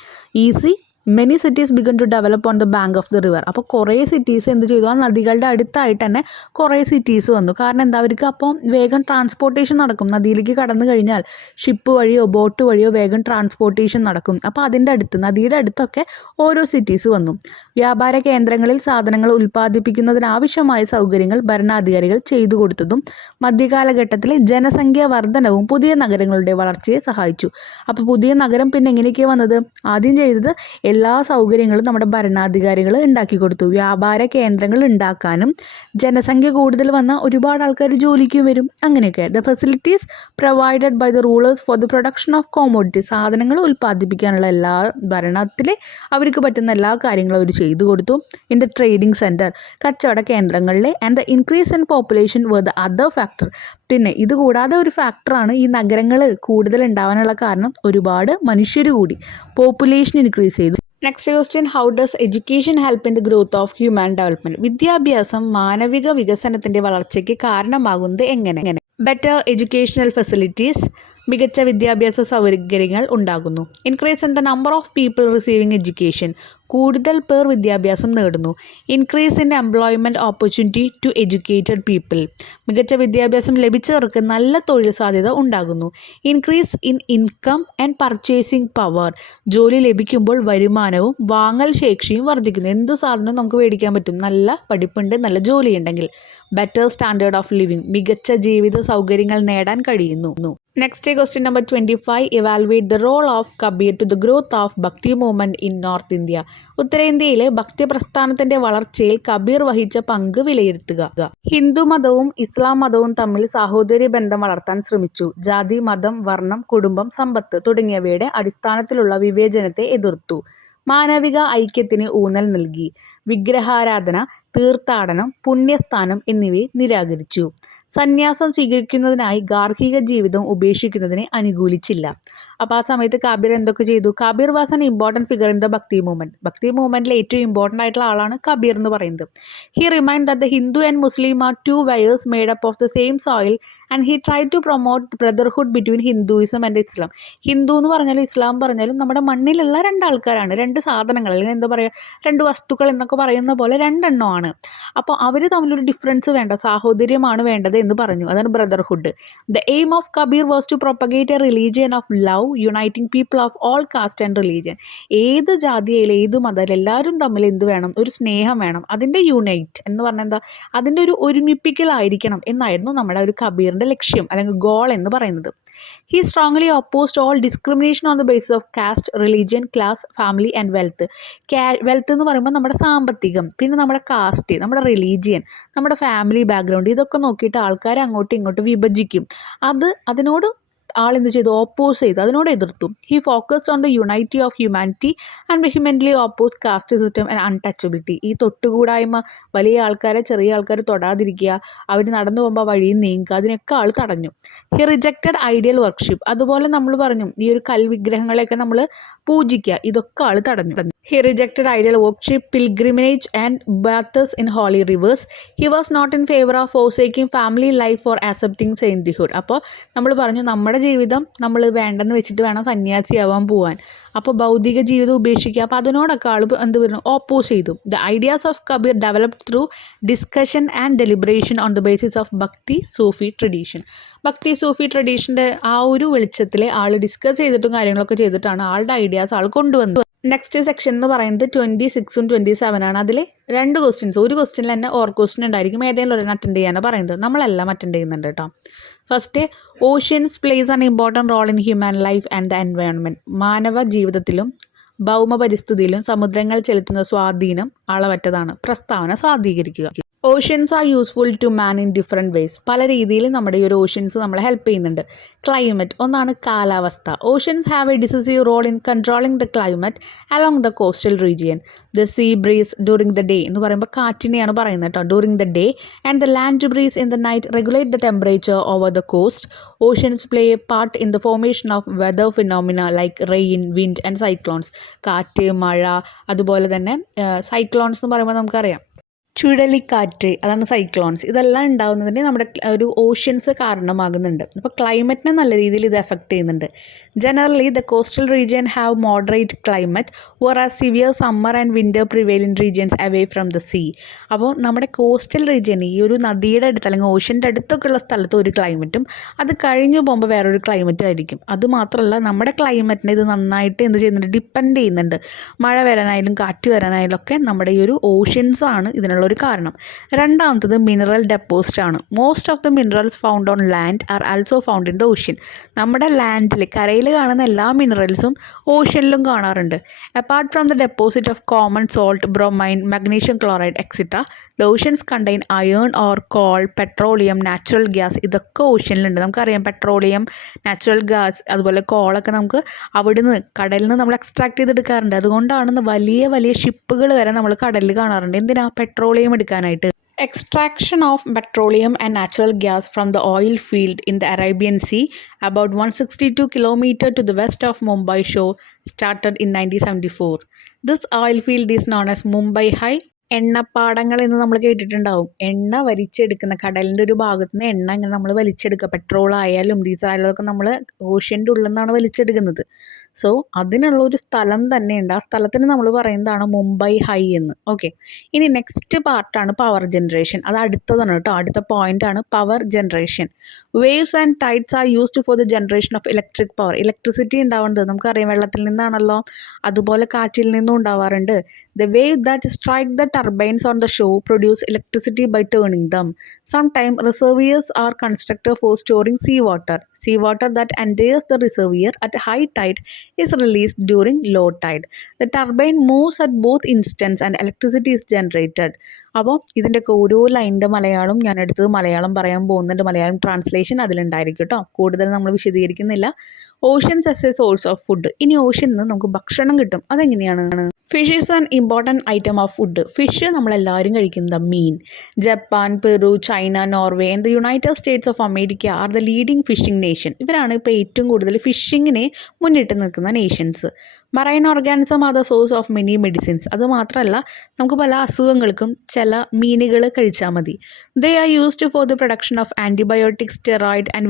easy, many cities begun to develop on the bank of the river. അപ്പോൾ കുറേ സിറ്റീസ് എന്ത് ചെയ്തു, ആ നദികളുടെ അടുത്തായിട്ട് തന്നെ കുറേ സിറ്റീസ് വന്നു. കാരണം എന്താ, അവർക്ക് അപ്പം വേഗം ട്രാൻസ്പോർട്ടേഷൻ നടക്കും. നദിയിലേക്ക് കടന്നു കഴിഞ്ഞാൽ ഷിപ്പ് വഴിയോ ബോട്ട് വഴിയോ വേഗം ട്രാൻസ്പോർട്ടേഷൻ നടക്കും. അപ്പോൾ അതിൻ്റെ അടുത്ത്, നദിയുടെ അടുത്തൊക്കെ ഓരോ സിറ്റീസ് വന്നു. വ്യാപാര കേന്ദ്രങ്ങളിൽ സാധനങ്ങൾ ഉൽപ്പാദിപ്പിക്കുന്നതിനാവശ്യമായ സൗകര്യങ്ങൾ ഭരണാധികാരികൾ ചെയ്തു കൊടുത്തതും മധ്യകാലഘട്ടത്തിലെ ജനസംഖ്യാ വർധനവും പുതിയ നഗരങ്ങളുടെ വളർച്ചയെ സഹായിച്ചു. അപ്പോൾ പുതിയ നഗരം പിന്നെ എങ്ങനെയൊക്കെയാണ് വന്നത്? ആദ്യം ചെയ്തത് എല്ലാ സൗകര്യങ്ങളും നമ്മുടെ ഭരണാധികാരികൾ ഉണ്ടാക്കി കൊടുത്തു. വ്യാപാര കേന്ദ്രങ്ങൾ ഉണ്ടാക്കാനും ജനസംഖ്യ കൂടുതൽ വന്ന ഒരുപാട് ആൾക്കാർ ജോലിക്കും വരും. അങ്ങനെയൊക്കെ the facilities provided by the rulers for the production of commodity, സാധനങ്ങൾ ഉൽപ്പാദിപ്പിക്കാനുള്ള എല്ലാ ഭരണത്തിലെ അവർക്ക് പറ്റുന്ന എല്ലാ കാര്യങ്ങളും അവർ ചെയ്തു കൊടുത്തു. ഇൻ ദ ട്രേഡിംഗ് സെൻറ്റർ, കച്ചവട കേന്ദ്രങ്ങളിലെ and the increase in population were the other factor. പിന്നെ ഇത് കൂടാതെ ഒരു ഫാക്ടറാണ് ഈ നഗരങ്ങൾ കൂടുതൽ ഉണ്ടാവാനുള്ള കാരണം, ഒരുപാട് മനുഷ്യർ കൂടി, പോപ്പുലേഷൻ ഇൻക്രീസ് ചെയ്തു. Next question, how does education help in the growth of human development? വിദ്യാഭ്യാസം മാനവിക വികസനത്തിൻ്റെ വളർച്ചയ്ക്ക് കാരണമാകുന്നത് എങ്ങനെ? ബെറ്റർ എഡ്യൂക്കേഷണൽ ഫെസിലിറ്റീസ്, മികച്ച വിദ്യാഭ്യാസ സൗകര്യങ്ങൾ ഉണ്ടാകുന്നു. Increase in the number of people receiving education, കൂടുതൽ പേർ വിദ്യാഭ്യാസം നേടുന്നു. Increase in employment opportunity to educated people, മികച്ച വിദ്യാഭ്യാസം ലഭിച്ചവർക്ക് നല്ല തൊഴിൽ സാധ്യത ഉണ്ടാകുന്നു. Increase in income and purchasing power, ജോലി ലഭിക്കുമ്പോൾ വരുമാനവും വാങ്ങൽ ശേഷിയും വർദ്ധിക്കുന്നു. എന്ത് സാധനവും നമുക്ക് മേടിക്കാൻ പറ്റും, നല്ല പഠിപ്പുണ്ട്, നല്ല ജോലി ഉണ്ടെങ്കിൽ. ബെറ്റർ സ്റ്റാൻഡേർഡ് ഓഫ് ലിവിങ്, മികച്ച ജീവിത സൗകര്യങ്ങൾ നേടാൻ കഴിയുന്നു. Next question number 25, evaluate the role of Kabir to the growth of bhakti movement in North India. ഉത്തരേന്ത്യയിലെ ഭക്തി പ്രസ്ഥാനത്തിൻ്റെ വളർച്ചയിൽ കബീർ വഹിച്ച പങ്ക് വിലയിരുത്തുക. ഹിന്ദു മതവും ഇസ്ലാം മതവും തമ്മിൽ സാഹോദര്യ ബന്ധം വളർത്താൻ ശ്രമിച്ചു. ജാതി, മതം, വർണ്ണം, കുടുംബം, സമ്പത്ത് തുടങ്ങിയവയുടെ അടിസ്ഥാനത്തിലുള്ള വിവേചനത്തെ എതിർത്തു. മാനവിക ഐക്യത്തിന് ഊന്നൽ നൽകി. വിഗ്രഹാരാധന, തീർത്ഥാടനം, പുണ്യസ്ഥാനം എന്നിവയെ നിരാകരിച്ചു. സന്യാസം സ്വീകരിക്കുന്നതിനായി ഗാർഹിക ജീവിതം ഉപേക്ഷിക്കുന്നതിനെ അനുകൂലിച്ചില്ല. അപ്പോൾ ആ സമയത്ത് കബീർ എന്തൊക്കെ ചെയ്തു? Kabir was an important figure in the bhakti movement. Bhakti മൂവ്മെൻറ്റിലെ ഏറ്റവും ഇമ്പോർട്ടൻ്റ് ആയിട്ടുള്ള ആളാണ് കബീർ എന്ന് പറയുന്നത്. He remind that the Hindu and Muslim are two wares made up of the same soil and he try to promote brotherhood between Hinduism and Islam. Hindu എന്ന് പറഞ്ഞാലും ഇസ്ലാം പറഞ്ഞാലും നമ്മുടെ മണ്ണിലുള്ള രണ്ടാൾക്കാരാണ്, രണ്ട് സാധനങ്ങൾ, അല്ലെങ്കിൽ എന്താ പറയുക, രണ്ട് വസ്തുക്കൾ എന്നൊക്കെ പറയുന്ന പോലെ രണ്ടെണ്ണമാണ്. അപ്പോൾ അവർ തമ്മിലൊരു ഡിഫറൻസ് വേണ്ട, സാഹോദര്യമാണ് വേണ്ടത് എന്ന് പറഞ്ഞു. അതാണ് brotherhood. The aim of Kabir was to propagate a religion of love uniting people of all caste and religion. ഏത് ജാതിയിലും ഏത് മതം എല്ലാവരും തമ്മിൽ എന്ത് വേണം? ഒരു സ്നേഹം വേണം. അതിൻ്റെ യുണൈറ്റ് എന്ന് പറഞ്ഞാൽ എന്താ? അതിൻ്റെ ഒരു ഒരുമിപ്പിക്കലായിരിക്കണം എന്നായിരുന്നു നമ്മുടെ ഒരു കബീറിൻ്റെ ലക്ഷ്യം അല്ലെങ്കിൽ ഗോൾ എന്ന് പറയുന്നത്. He strongly opposed all discrimination on the basis of caste, religion, class, family and wealth. Wealth എന്ന് പറയുമ്പോൾ നമ്മുടെ സാമ്പത്തികം, പിന്നെ നമ്മുടെ കാസ്റ്റ്, നമ്മുടെ റിലീജിയൻ, നമ്മുടെ ഫാമിലി ബാക്ക്ഗ്രൗണ്ട്, ഇതൊക്കെ നോക്കിയിട്ട് ആൾക്കാരെ അങ്ങോട്ടും ഇങ്ങോട്ടും വിഭജിക്കും. അതിനോട് ആളെന്ത് ചെയ്തു? ഓപ്പോസ് ചെയ്തു, അതിനോട് എതിർത്തു. He focused on the unity of humanity and vehemently oppose caste system and untouchability. ഈ തൊട്ടുകൂടായ്മ, വലിയ ആൾക്കാരെ ചെറിയ ആൾക്കാർ തൊടാതിരിക്കുക, അവർ നടന്നു പോകുമ്പോൾ വഴിയിൽ നീങ്ങുക, അതിനൊക്കെ ആൾ തടഞ്ഞു. He rejected ideal worship. അതുപോലെ നമ്മൾ പറഞ്ഞു ഈ ഒരു കൽവിഗ്രഹങ്ങളെയൊക്കെ നമ്മൾ പൂജിക്കുക, ഇതൊക്കെ ആൾ തടഞ്ഞു. He rejected ideal worship, pilgrimage and baths in holy rivers. He was not in favor of forsaking family life or accepting sainthood. അപ്പോൾ നമ്മൾ പറഞ്ഞു നമ്മുടെ ജീവിതം നമ്മൾ വേണ്ടെന്ന് വെച്ചിട്ട് വേണം സന്യാസിയാവാൻ പോവാൻ. അപ്പോൾ ഭൗതിക ജീവിതം ഉപേക്ഷിക്കുക. അപ്പോൾ അതിനോടൊക്കെ ആൾ എന്ത് പറഞ്ഞു? ഓപ്പോസ് ചെയ്തു. The ideas of Kabir developed through discussion and deliberation on the basis of bhakti Sufi tradition. ഭക്തി സൂഫി ട്രഡീഷൻ്റെ ആ ഒരു വെളിച്ചത്തിൽ ആൾ ഡിസ്കസ് ചെയ്തിട്ടും കാര്യങ്ങളൊക്കെ ചെയ്തിട്ടാണ് ആളുടെ ഐഡിയാസ് ആൾ കൊണ്ടുവന്നത്. നെക്സ്റ്റ് സെക്ഷൻ എന്ന് പറയുന്നത് 26ഉം 27 ആണ്. അതിൽ 2 ക്വസ്റ്റ്യൻസ്, ഒരു ക്വസ്റ്റ്യനിൽ തന്നെ ഓർ ക്വസ്റ്റ്യൻ ഉണ്ടായിരിക്കും, ഏതെങ്കിലും ഒരെണ്ണം അറ്റൻഡ് ചെയ്യാനാണ് പറയുന്നത്. നമ്മളെല്ലാം അറ്റൻഡ് ചെയ്യുന്നുണ്ട് കേട്ടോ. First, oceans plays an important role in human life and the environment. മാനവ ജീവിതത്തിലും ഭൗമ പരിസ്ഥിതിയിലും സമുദ്രങ്ങൾ ചെലുത്തുന്ന സ്വാധീനം അളവറ്റതാണ്. പ്രസ്താവന സാധീകരിക്കുക. Oceans are useful to man in different ways. പല രീതിയിൽ നമ്മുടെ ഈ ഒരു ഓഷ്യൻസ് നമ്മളെ ഹെൽപ്പ് ചെയ്യുന്നുണ്ട്. ക്ലൈമറ്റ്, ഒന്നാണ് കാലാവസ്ഥ. Oceans have a decisive role in controlling the climate along the coastal region. The sea breeze during the day എന്ന് പറയുമ്പോൾ കാറ്റിനെയാണ് പറയുന്നത് കേട്ടോ. During the day and the land breeze in the night regulate the temperature over the coast. Oceans play a part in the formation of weather phenomena like rain, wind and cyclones. കാറ്റ്, മഴ, അതുപോലെ തന്നെ cyclones എന്ന് പറയുമ്പോൾ നമുക്കറിയാം ചുഴലിക്കാറ്റ്, അതാണ് cyclones. ഇതെല്ലാം ഉണ്ടാകുന്നതിന് നമ്മുടെ ഒരു ഓഷ്യൻസ് കാരണമാകുന്നുണ്ട്. അപ്പോൾ ക്ലൈമറ്റിനെ നല്ല രീതിയിൽ ഇത് എഫക്റ്റ് ചെയ്യുന്നുണ്ട്. Generally, the coastal region have moderate climate, whereas severe summer and winter prevail in regions away from the sea. അപ്പോൾ നമ്മുടെ കോസ്റ്റൽ റീജിയൻ ഈ ഒരു നദിയുടെ അടുത്ത് അല്ലെങ്കിൽ ഓഷ്യൻ്റെ അടുത്തൊക്കെയുള്ള സ്ഥലത്ത് ഒരു ക്ലൈമറ്റും അത് കഴിഞ്ഞു പോകുമ്പോൾ വേറൊരു ക്ലൈമറ്റും ആയിരിക്കും. അതുമാത്രമല്ല നമ്മുടെ ക്ലൈമറ്റിനെ ഇത് നന്നായിട്ട് എന്ത് ചെയ്യുന്നുണ്ട്, ഡിപ്പെൻഡ് ചെയ്യുന്നുണ്ട്. മഴ വരാനായാലും കാറ്റ് വരാനായാലും ഒക്കെ നമ്മുടെ ഈ ഒരു ഓഷ്യൻസ് ആണ് ഇതിനുള്ളൊരു കാരണം. രണ്ടാമത്തത് മിനറൽ ഡെപ്പോസിറ്റ് ആണ്. Most of the minerals found on land are also found in the ocean. നമ്മുടെ ലാൻഡിൽ കരയിൽ കാണുന്ന എല്ലാ മിനറൽസും ഓഷ്യനിലും കാണാറുണ്ട്. Apart from the deposit of common salt, bromine, magnesium chloride etcetera, the oceans contain iron ore coal, petroleum, natural gas. ഇതൊക്കെ ഓഷ്യനിലുണ്ട്. നമുക്കറിയാം പെട്രോളിയം, നാച്ചുറൽ ഗ്യാസ്, അതുപോലെ കോളൊക്കെ നമുക്ക് അവിടുന്ന് കടലിൽ നിന്ന് നമ്മൾ എക്സ്ട്രാക്ട് ചെയ്തെടുക്കാറുണ്ട്. അതുകൊണ്ടാണ് വലിയ വലിയ ഷിപ്പുകൾ വരെ നമ്മൾ കടലിൽ കാണാറുണ്ട്. എന്തിനാ? പെട്രോളിയം എടുക്കാനായിട്ട്. Extraction of petroleum and natural gas from the oil field in the Arabian Sea, about 162 km to the west of Mumbai shore, started in 1974. This oil field is known as Mumbai High. എണ്ണപ്പാടങ്ങൾ എന്ന് നമ്മൾ കേട്ടിട്ടുണ്ടാവും. എണ്ണ വലിച്ചെടുക്കുന്ന കടലിൻ്റെ ഒരു ഭാഗത്ത് നിന്ന് എണ്ണ ഇങ്ങനെ നമ്മൾ വലിച്ചെടുക്കുക. പെട്രോൾ ആയാലും ഡീസൽ ആയാലും ഒക്കെ നമ്മൾ ഓഷ്യൻ്റെ ഉള്ളിൽ നിന്നാണ് വലിച്ചെടുക്കുന്നത്. സോ അതിനുള്ള ഒരു സ്ഥലം തന്നെയുണ്ട്. ആ സ്ഥലത്തിന് നമ്മൾ പറയുന്നതാണ് മുംബൈ ഹൈ എന്ന്. ഓക്കെ, ഇനി നെക്സ്റ്റ് പാർട്ടാണ് പവർ ജനറേഷൻ. അത് അടുത്തതാണ് കേട്ടോ. അടുത്ത പോയിൻ്റാണ് power generation. Waves and tides are used for the generation of electric power. Electricity ഉണ്ടാവുന്നത് നമുക്കറിയാം വെള്ളത്തിൽ നിന്നാണല്ലോ, അതുപോലെ കാറ്റിൽ നിന്നും ഉണ്ടാവാറുണ്ട്. The wave that strike the turbines on the shore produce electricity by turning them. Sometimes reservoirs are constructed for storing seawater. Seawater that enters the reservoir at high tide is released during low tide. The turbine moves at both instants and electricity is generated. അപ്പോൾ ഇതിൻ്റെയൊക്കെ ഓരോ ലൈനിൻ്റെ മലയാളം ഞാൻ എടുത്തത് മലയാളം പറയാൻ പോകുന്നുണ്ട്. Malayalam translation അതിലുണ്ടായിരിക്കും കേട്ടോ. കൂടുതൽ നമ്മൾ വിശദീകരിക്കുന്നില്ല. Oceans as a source of food. ഇനി ഓഷ്യനിൽ നിന്ന് നമുക്ക് ഭക്ഷണം കിട്ടും. അതെങ്ങനെയാണ്? Fish is an important item of food. Fish നമ്മളെല്ലാവരും കഴിക്കുന്ന മീൻ. Japan, Peru, China, Norway and the United States of America are the leading fishing nation. ഇവരാണ് ഇപ്പോൾ ഏറ്റവും കൂടുതൽ ഫിഷിങ്ങിനെ മുന്നിട്ട് നിൽക്കുന്ന nations. Marine organism are the source of many medicines. അതുമാത്രമല്ല നമുക്ക് പല അസുഖങ്ങൾക്കും ചില മീനുകൾ കഴിച്ചാൽ മതി. They are used for the production of antibiotics, steroid and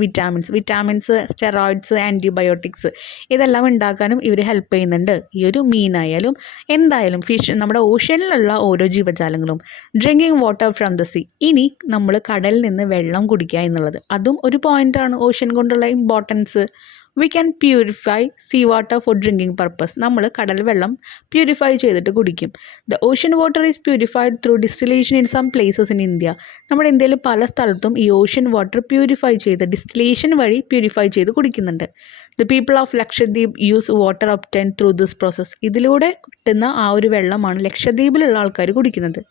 vitamins, steroids, antibiotics ഇതെല്ലാം ഉണ്ടാക്കാനും ഇവർ ഹെൽപ്പ് ചെയ്യുന്നുണ്ട്. ഈ ഒരു മീനായാലും എന്തായാലും ഫിഷ് നമ്മുടെ ഓഷ്യനിലുള്ള ഓരോ ജീവജാലങ്ങളും. Drinking water from the sea. ഇനി നമ്മൾ കടലിൽ നിന്ന് വെള്ളം കുടിക്കുക എന്നുള്ളത് അതും ഒരു പോയിൻ്റാണ് ഓഷ്യൻ കൊണ്ടുള്ള importance. We can purify sea water for drinking purpose. നമ്മൾ കടൽ വെള്ളം പ്യൂരിഫൈ ചെയ്തിട്ട് കുടിക്കും. The ocean water is purified through distillation in some places in India. നമ്മുടെ ഇന്ത്യയിൽ പല സ്ഥലത്തും ഈ ഓഷ്യൻ വാട്ടർ പ്യൂരിഫൈ ചെയ്ത് ഡിസ്റ്റിലേഷൻ വഴി പ്യൂരിഫൈ ചെയ്ത് കുടിക്കുന്നുണ്ട്. The people of Lakshadweep use water obtain through this process. ഇതിലൂടെ കിട്ടുന്ന ആ ഒരു വെള്ളമാണ് ലക്ഷദ്വീപിലുള്ള ആൾക്കാർ കുടിക്കുന്നത്.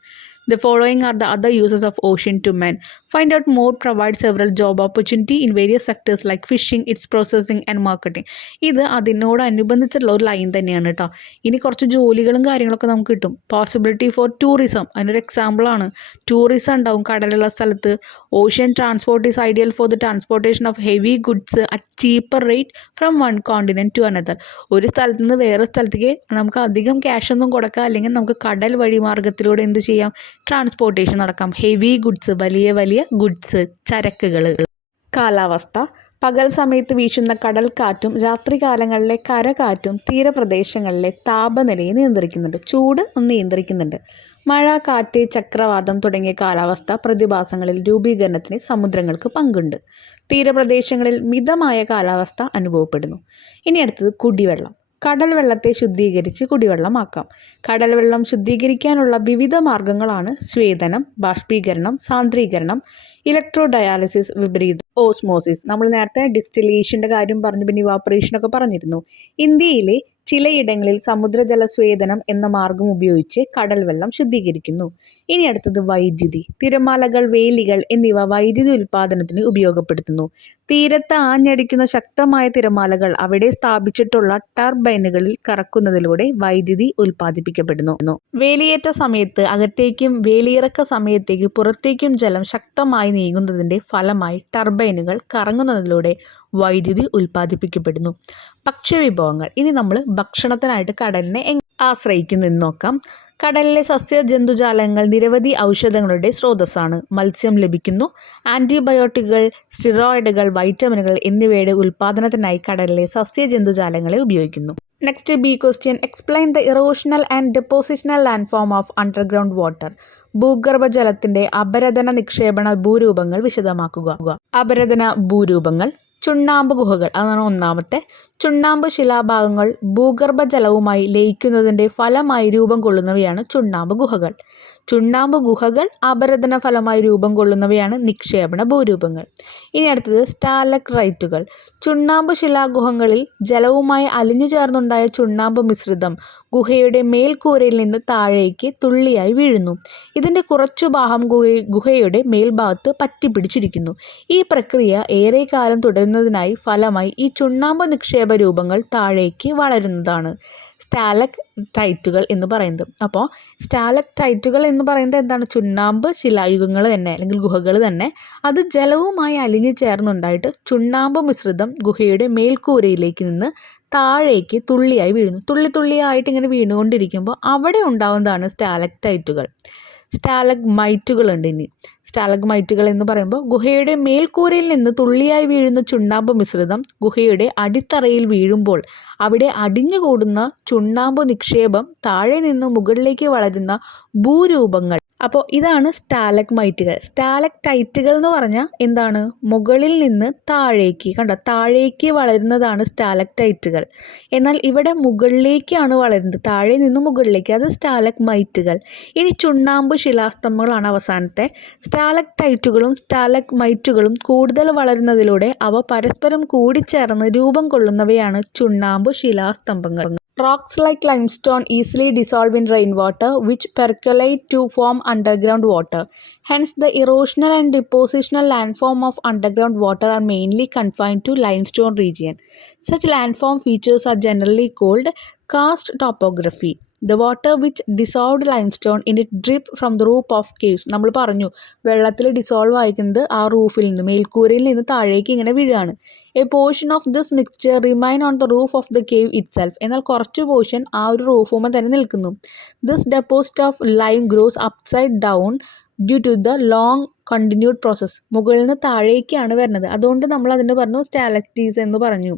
The following are the other uses of ocean to men. Find out more. Provide several job opportunity in various sectors like fishing, its processing and marketing. ഇത് അതിനോടനുബന്ധിച്ചുള്ള ഒരു line തന്നെയാണ് കേട്ടോ. ഇനി കുറച്ച് ജോലികളും കാര്യങ്ങളൊക്കെ നമുക്ക് കിട്ടും. Possibility for tourism. അതിനൊരു എക്സാമ്പിളാണ്. ടൂറിസം ഉണ്ടാവും കടലുള്ള സ്ഥലത്ത്. Ocean transport is ideal for the transportation of heavy goods at cheaper rate from one continent to another. ഒരു സ്ഥലത്ത് നിന്ന് വേറെ സ്ഥലത്തേക്ക് നമുക്ക് അധികം ക്യാഷ് ഒന്നും കൊടുക്കാം, അല്ലെങ്കിൽ നമുക്ക് കടൽ വഴി മാർഗത്തിലൂടെ എന്ത് ചെയ്യാം, ട്രാൻസ്പോർട്ടേഷൻ നടക്കാം. ഹെവി ഗുഡ്സ്, വലിയ വലിയ ഗുഡ്സ്, ചരക്കുകൾ. കാലാവസ്ഥ. പകൽ സമയത്ത് വീശുന്ന കടൽ കാറ്റും രാത്രികാലങ്ങളിലെ കരകാറ്റും തീരപ്രദേശങ്ങളിലെ താപനിലയെ നിയന്ത്രിക്കുന്നുണ്ട്. ചൂട് നിയന്ത്രിക്കുന്നുണ്ട്. മഴ, കാറ്റ്, ചക്രവാതം തുടങ്ങിയ കാലാവസ്ഥ പ്രതിഭാസങ്ങളിൽ രൂപീകരണത്തിന് സമുദ്രങ്ങൾക്ക് പങ്കുണ്ട്. തീരപ്രദേശങ്ങളിൽ മിതമായ കാലാവസ്ഥ അനുഭവപ്പെടുന്നു. ഇനി അടുത്തത് കുടിവെള്ളം. കടൽ വെള്ളത്തെ ശുദ്ധീകരിച്ച് കുടിവെള്ളമാക്കാം. കടൽ വെള്ളം ശുദ്ധീകരിക്കാനുള്ള വിവിധ മാർഗങ്ങളാണ് സ്വേദനം, ബാഷ്പീകരണം, സാന്ദ്രീകരണം, ഇലക്ട്രോ ഡയാലിസിസ്, വിപരീത ഓസ്മോസിസ്. നമ്മൾ നേരത്തെ ഡിസ്റ്റിലേഷൻ്റെ കാര്യം പറഞ്ഞു, പിന്നെ ഇവാപ്പറേഷനൊക്കെ പറഞ്ഞിരുന്നു. ഇന്ത്യയിലെ ചിലയിടങ്ങളിൽ സമുദ്രജല സ്വേദനം എന്ന മാർഗം ഉപയോഗിച്ച് കടൽ വെള്ളം ശുദ്ധീകരിക്കുന്നു. ഇനി അടുത്തത് വൈദ്യുതി. തിരമാലകൾ, വേലികൾ എന്നിവ വൈദ്യുതി ഉൽപ്പാദനത്തിന് ഉപയോഗപ്പെടുത്തുന്നു. തീരത്ത് ആഞ്ഞടിക്കുന്ന ശക്തമായ തിരമാലകൾ അവിടെ സ്ഥാപിച്ചിട്ടുള്ള ടർബൈനുകളിൽ കറക്കുന്നതിലൂടെ വൈദ്യുതി ഉൽപ്പാദിപ്പിക്കപ്പെടുന്നു. വേലിയേറ്റ സമയത്ത് അകത്തേക്കും വേലിയിറക്ക സമയത്തേക്ക് പുറത്തേക്കും ജലം ശക്തമായി നീങ്ങുന്നതിൻ്റെ ഫലമായി ടർബൈനുകൾ കറങ്ങുന്നതിലൂടെ വൈദ്യുതി ഉൽപ്പാദിപ്പിക്കപ്പെടുന്നു. ഭക്ഷ്യവിഭവങ്ങൾ. ഇനി നമ്മൾ ഭക്ഷണത്തിനായിട്ട് കടലിനെ ആശ്രയിക്കുന്നു എന്ന് നോക്കാം. കടലിലെ സസ്യജന്തുജാലങ്ങൾ നിരവധി ഔഷധങ്ങളുടെ സ്രോതസ്സാണ്. മത്സ്യം ലഭിക്കുന്നു. ആൻറ്റിബയോട്ടിക്കുകൾ, സ്റ്റിറോയിഡുകൾ, വൈറ്റമിനുകൾ എന്നിവയുടെ ഉൽപ്പാദനത്തിനായി കടലിലെ സസ്യജന്തുജാലങ്ങളെ ഉപയോഗിക്കുന്നു. Next B question. Explain the erosional and depositional land form of underground water. ഭൂഗർഭജലത്തിന്റെ അപരദന നിക്ഷേപണ ഭൂരൂപങ്ങൾ വിശദമാക്കുക. അപരദന ഭൂരൂപങ്ങൾ. ചുണ്ണാമ്പ് ഗുഹകൾ, അതാണ് ഒന്നാമത്തെ. ചുണ്ണാമ്പ് ശിലാഭാഗങ്ങൾ ഭൂഗർഭജലവുമായി ലയിക്കുന്നതിൻ്റെ ഫലമായി രൂപം കൊള്ളുന്നവയാണ് ചുണ്ണാമ്പ് ഗുഹകൾ. ചുണ്ണാമ്പ് ഗുഹകൾ അപരദന ഫലമായി രൂപം കൊള്ളുന്നവയാണ് നിക്ഷേപണ ഭൂരൂപങ്ങൾ. ഇനി അടുത്തത് സ്റ്റാലക്ടൈറ്റുകൾ. ചുണ്ണാമ്പ് ശിലാഗുഹങ്ങളിൽ ജലവുമായി അലിഞ്ഞു ചേർന്നുണ്ടായ ചുണ്ണാമ്പ് മിശ്രിതം ഗുഹയുടെ മേൽക്കൂരയിൽ നിന്ന് താഴേക്ക് തുള്ളിയായി വീഴുന്നു. ഇതിൻ്റെ കുറച്ചു ഭാഗം ഗുഹയുടെ മേൽഭാഗത്ത് പറ്റിപ്പിടിച്ചിരിക്കുന്നു. ഈ പ്രക്രിയ ഏറെക്കാലം തുടരുന്നതിനായി ഫലമായി ഈ ചുണ്ണാമ്പ് നിക്ഷേപ രൂപങ്ങൾ താഴേക്ക് വളരുന്നതാണ് സ്റ്റാലക്ടൈറ്റുകൾ എന്ന് പറയുന്നത്. അപ്പോൾ സ്റ്റാലക്ടൈറ്റുകൾ എന്ന് പറയുന്നത് എന്താണ്? ചുണ്ണാമ്പ് ശിലായുഗങ്ങൾ തന്നെ, അല്ലെങ്കിൽ ഗുഹകൾ തന്നെ. അത് ജലവുമായി അലിഞ്ഞു ചേർന്നുണ്ടായിട്ട് ചുണ്ണാമ്പ് മിശ്രിതം ഗുഹയുടെ മേൽക്കൂരയിലേക്ക് നിന്ന് താഴേക്ക് തുള്ളിയായി വീഴുന്നു. തുള്ളിയായിട്ട് ഇങ്ങനെ വീണുകൊണ്ടിരിക്കുമ്പോൾ അവിടെ ഉണ്ടാവുന്നതാണ് സ്റ്റാലക്ടൈറ്റുകൾ. സ്റ്റാലഗ്മൈറ്റുകളുണ്ട്. ഇനി സ്റ്റാലഗ്മൈറ്റുകൾ എന്ന് പറയുമ്പോൾ ഗുഹയുടെ മേൽക്കൂരയിൽ നിന്ന് തുള്ളിയായി വീഴുന്ന ചുണ്ണാമ്പ് മിശ്രിതം ഗുഹയുടെ അടിത്തറയിൽ വീഴുമ്പോൾ അവിടെ അടിഞ്ഞുകൂടുന്ന ചുണ്ണാമ്പ് നിക്ഷേപം താഴെ നിന്ന് മുകളിലേക്ക് വളരുന്ന ഭൂരൂപങ്ങൾ. അപ്പോൾ ഇതാണ് സ്റ്റാലഗ്മൈറ്റുകൾ. സ്റ്റാലക്ടൈറ്റുകൾ എന്ന് പറഞ്ഞാൽ എന്താണ്? മുകളിൽ നിന്ന് താഴേക്ക്, കണ്ടോ, താഴേക്ക് വളരുന്നതാണ് സ്റ്റാലക്ടൈറ്റുകൾ. എന്നാൽ ഇവിടെ മുകളിലേക്കാണ് വളരുന്നത്, താഴെ നിന്ന് മുകളിലേക്ക്, അത് സ്റ്റാലഗ്മൈറ്റുകൾ. ഇനി ചുണ്ണാമ്പ് ശിലാസ്തംഭങ്ങളാണ് അവസാനത്തെ. സ്റ്റാലക്ടൈറ്റുകളും സ്റ്റാലഗ്മൈറ്റുകളും കൂടുതൽ വളരുന്നതിലൂടെ അവ പരസ്പരം കൂടിച്ചേർന്ന് രൂപം കൊള്ളുന്നവയാണ് ചുണ്ണാമ്പ് ശിലാസ്തംഭങ്ങൾ. Rocks like limestone easily dissolve in rainwater, which percolate to form underground water. Hence, the erosional and depositional landform of underground water are mainly confined to limestone region. Such landform features are generally called karst topography. The water which dissolved limestone in it drip from the roof of caves. നമ്മൾ പറഞ്ഞു വെള്ളത്തിൽ dissolve ആയിരിക്കുന്നത് ആ റൂഫിൽ നിന്ന്, മേൽക്കൂരയിൽ നിന്ന് താഴേക്ക് ഇങ്ങനെ വീഴാണ്. A portion of this mixture remain on the roof of the cave itself. എന്നാൽ കുറച്ച് പോർഷൻ ആ ഒരു റൂഫുമേ തന്നെ നിൽക്കുന്നു. This deposit of lime grows upside down due to the long continued process. മുകളിൽ നിന്ന് താഴേക്കാണ് വരുന്നത്, അതുകൊണ്ട് നമ്മൾ അതിൻ്റെ പറഞ്ഞു സ്റ്റാലക്ടീസ് എന്ന് പറഞ്ഞു.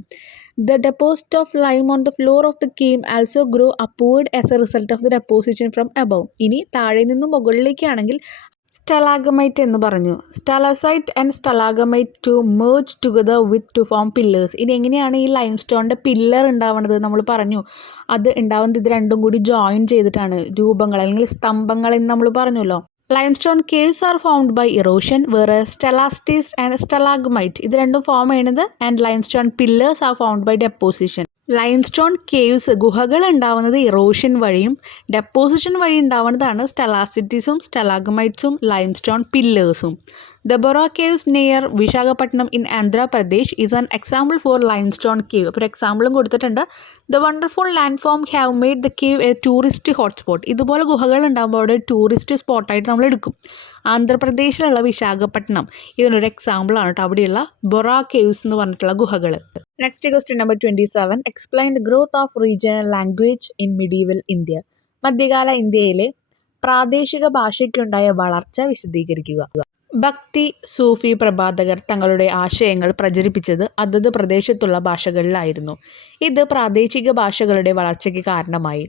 The deposit of lime on the floor of the cave also grow upward as a result of the deposition from above. ഇനി താഴെ നിന്ന് മുകളിലേക്കാണെങ്കിൽ സ്റ്റാലാഗമൈറ്റ് എന്ന് പറഞ്ഞു. Stalactite and stalagmite to merge together with to form pillars. ഇനി എങ്ങനെയാണ് ഈ lime സ്റ്റോണിൻ്റെ pillar ഉണ്ടാവുന്നത്? നമ്മൾ പറഞ്ഞു അത് ഉണ്ടാവുന്നത് ഇത് രണ്ടും കൂടി ജോയിൻ ചെയ്തിട്ടാണ്, രൂപങ്ങൾ അല്ലെങ്കിൽ സ്തംഭങ്ങൾ എന്ന് നമ്മൾ പറഞ്ഞല്ലോ. Limestone caves are formed by erosion, whereas stalactites and stalagmite ഇത് രണ്ടും ഫോം ചെയ്യുന്നത് and limestone pillars are formed by deposition. Limestone caves ഗുഹകൾ ഉണ്ടാവുന്നത് ഇറോഷൻ വഴിയും ഡെപ്പോസിഷൻ വഴി ഉണ്ടാവുന്നതാണ് സ്റ്റാലാസിറ്റീസും സ്റ്റാലാഗ്മൈറ്റ്സും ലൈംസ്റ്റോൺ പില്ലേഴ്സും. The Bora Caves near Visakhapatnam in Andhra Pradesh is an example for limestone cave. ഒരു എക്സാമ്പിളും കൊടുത്തിട്ടുണ്ട്. The wonderful landform have made the cave a tourist hotspot. ഇതുപോലെ ഗുഹകൾ ഉണ്ടാകുമ്പോൾ അവിടെ ടൂറിസ്റ്റ് സ്പോട്ടായിട്ട് നമ്മൾ എടുക്കും. ആന്ധ്രാപ്രദേശിലുള്ള വിശാഖപട്ടണം ഇതിനൊരു എക്സാമ്പിളാണ് കേട്ടോ, അവിടെയുള്ള ബൊറ കേവ്സ് എന്ന് പറഞ്ഞിട്ടുള്ള ഗുഹകൾ. Next question number 27. Explain the growth of regional language in medieval India. മധ്യകാല ഇന്ത്യയിലെ പ്രാദേശിക ഭാഷയ്ക്കുണ്ടായ വളർച്ച വിശദീകരിക്കുക. ഭക്തി സൂഫി പ്രബാധകർ തങ്ങളുടെ ആശയങ്ങൾ പ്രചരിപ്പിച്ചത് അതത് പ്രദേശത്തുള്ള ഭാഷകളിലായിരുന്നു. ഇത് പ്രാദേശിക ഭാഷകളുടെ വളർച്ചയ്ക്ക് കാരണമായി.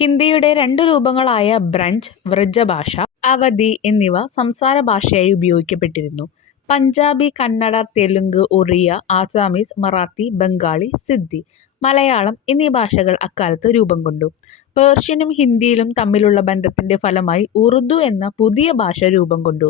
ഹിന്ദിയുടെ 2 രൂപങ്ങളായ ബ്രഞ്ച്, വ്രജഭാഷ, അവധി എന്നിവ സംസാര ഭാഷയായി ഉപയോഗിക്കപ്പെട്ടിരുന്നു. പഞ്ചാബി, കന്നഡ, തെലുങ്ക്, ഒറിയ, ആസാമീസ്, മറാത്തി, ബംഗാളി, സിദ്ധി, മലയാളം എന്നീ ഭാഷകൾ അക്കാലത്ത് രൂപം കൊണ്ടു. പേർഷ്യനും ഹിന്ദിയിലും തമ്മിലുള്ള ബന്ധത്തിൻ്റെ ഫലമായി ഉറുദു എന്ന പുതിയ ഭാഷ രൂപം കൊണ്ടു.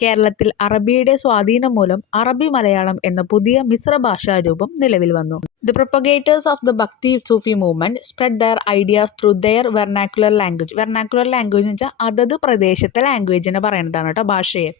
കേരളത്തിൽ അറബിയുടെ സ്വാധീനം മൂലം അറബി മലയാളം എന്ന പുതിയ മിശ്ര ഭാഷാരൂപം നിലവിൽ വന്നു. The propagators of the Bhakti Sufi movement spread their ideas through their vernacular language. Vernacular language എന്ന് വെച്ചാൽ അതത് പ്രദേശത്തെ ലാംഗ്വേജിനെ പറയുന്നതാണ് കേട്ടോ, ഭാഷയെ.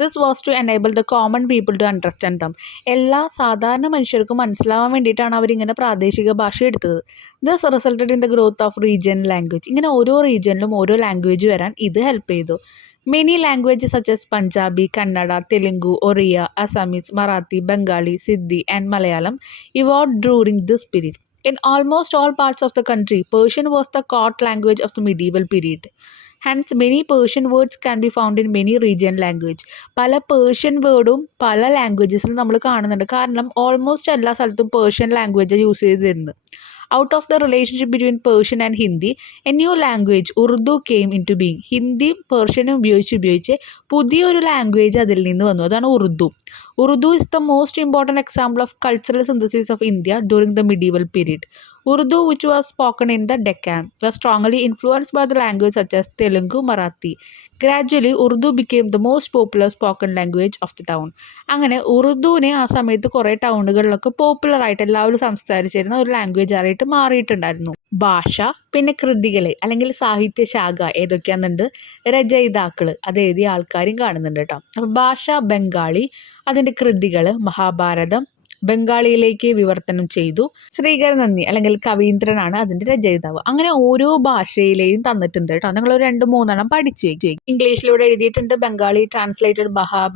This was to enable the common people to understand them. എല്ലാ സാധാരണ മനുഷ്യർക്കും മനസ്സിലാവാൻ വേണ്ടിയിട്ടാണ് അവരിങ്ങനെ പ്രാദേശിക ഭാഷ എടുത്തത്. This resulted in the growth of regional language. ഇങ്ങനെ ഓരോ റീജിയനിലും ഓരോ ലാംഗ്വേജ് വരാൻ ഇത് ഹെൽപ്പ് ചെയ്തു. Many languages such as Punjabi, Kannada, Telugu, Oriya, Assamese, Marathi, Bengali, Siddhi and Malayalam evolved during this period. In almost all parts of the country, Persian was the court language of the medieval period. Hence, many Persian words can be found in many region language. പല Persian വേർഡും പല ലാംഗ്വേജസിലും നമ്മൾ കാണുന്നുണ്ട്. കാരണം almost എല്ലാ സ്ഥലത്തും Persian language use ചെയ്തിരുന്നത്. Out of the relationship between Persian and Hindi, a new language, Urdu, came into being. ഹിന്ദിയും പേർഷ്യനും ഉപയോഗിച്ച് പുതിയൊരു ലാംഗ്വേജ് അതിൽ നിന്ന് വന്നു. അതാണ് Urdu. Urdu is the most important example of cultural synthesis of India during the medieval period. Urdu, which was spoken in the Deccan, was strongly influenced by the language such as Telugu, Marathi. Gradually, Urdu became the most popular spoken language of the town. അങ്ങനെ ഉറുദുവിനെ ആ സമയത്ത് കുറേ ടൗണുകളിലൊക്കെ popular ആയിട്ട് എല്ലാവരും സംസാരിച്ചിരുന്ന ഒരു language ആയിട്ട് മാറിയിട്ടുണ്ടായിരുന്നു. ഭാഷ, പിന്നെ കൃതികൾ അല്ലെങ്കിൽ സാഹിത്യശാഖ ഏതൊക്കെയാണെന്നുണ്ട്, രചയിതാക്കൾ അത് എഴുതിയ ആൾക്കാരും കാണുന്നുണ്ട് കേട്ടോ. അപ്പോൾ ഭാഷ ബംഗാളി, അതിൻ്റെ കൃതികൾ മഹാഭാരതം ബംഗാളിയിലേക്ക് വിവർത്തനം ചെയ്തു. ശ്രീകരനന്ദി അല്ലെങ്കിൽ കവീന്ദ്രനാണ് അതിൻ്റെ രചയിതാവ്. അങ്ങനെ ഓരോ ഭാഷയിലെയും തന്നിട്ടുണ്ട് കേട്ടോ. നിങ്ങൾ ഒരു 2-3 പഠിച്ചേ. ഇംഗ്ലീഷിലൂടെ എഴുതിയിട്ടുണ്ട്, Bengali translated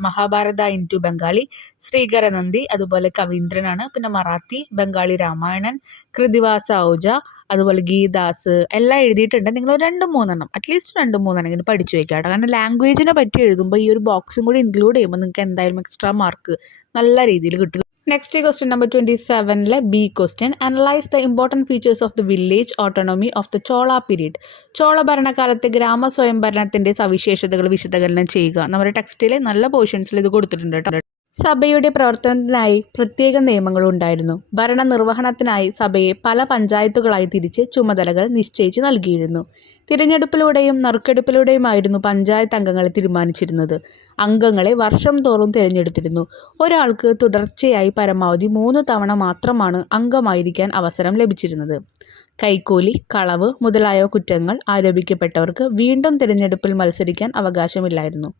Mahabharata into Bengali, Srikaranandi അതുപോലെ കവീന്ദ്രനാണ്, പിന്നെ മറാത്തി ബംഗാളി രാമായണൻ, കൃതിവാസ ഔജ അതുപോലെ ഗീദാസ് എല്ലാം എഴുതിയിട്ടുണ്ട്. നിങ്ങൾ ഒരു 2-3 അറ്റ്ലീസ്റ്റ് 2-3 ഇങ്ങനെ പഠിച്ചു വയ്ക്കാം. കാരണം ലാംഗ്വേജിനെ പറ്റി എഴുതുമ്പോൾ ഈ ഒരു ബോക്സും കൂടി ഇൻക്ലൂഡ് ചെയ്യുമ്പോൾ നിങ്ങൾക്ക് എന്തായാലും എക്സ്ട്രാ മാർക്ക് നല്ല രീതിയിൽ കിട്ടും. Next question number 27 B question. Analyse the important features of the village autonomy of the Chola period. Chola ഭരണകാലത്തെ ഗ്രാമ സ്വയംഭരണത്തിൻ്റെ സവിശേഷതകൾ വിശകലനം ചെയ്യുക. നമ്മുടെ ടെക്സ്റ്റിലെ നല്ല പോർഷൻസിൽ ഇത് കൊടുത്തിട്ടുണ്ട് കേട്ടോ. സഭയുടെ പ്രവർത്തനത്തിനായി പ്രത്യേക നിയമങ്ങളുണ്ടായിരുന്നു. ഭരണനിർവഹണത്തിനായി സഭയെ പല പഞ്ചായത്തുകളായി തിരിച്ച് ചുമതലകൾ നിശ്ചയിച്ച് നൽകിയിരുന്നു. തിരഞ്ഞെടുപ്പിലൂടെയും നറുക്കെടുപ്പിലൂടെയുമായിരുന്നു പഞ്ചായത്ത് അംഗങ്ങളെ തീരുമാനിച്ചിരുന്നത്. അംഗങ്ങളെ വർഷം തോറും തിരഞ്ഞെടുത്തിരുന്നു. ഒരാൾക്ക് തുടർച്ചയായി പരമാവധി 3 തവണ മാത്രമാണ് അംഗമായിരിക്കാൻ അവസരം ലഭിച്ചിരുന്നത്. കൈക്കൂലി, കളവ് മുതലായ കുറ്റങ്ങൾ ആരോപിക്കപ്പെട്ടവർക്ക് വീണ്ടും തിരഞ്ഞെടുപ്പിൽ മത്സരിക്കാൻ അവകാശമില്ലായിരുന്നു.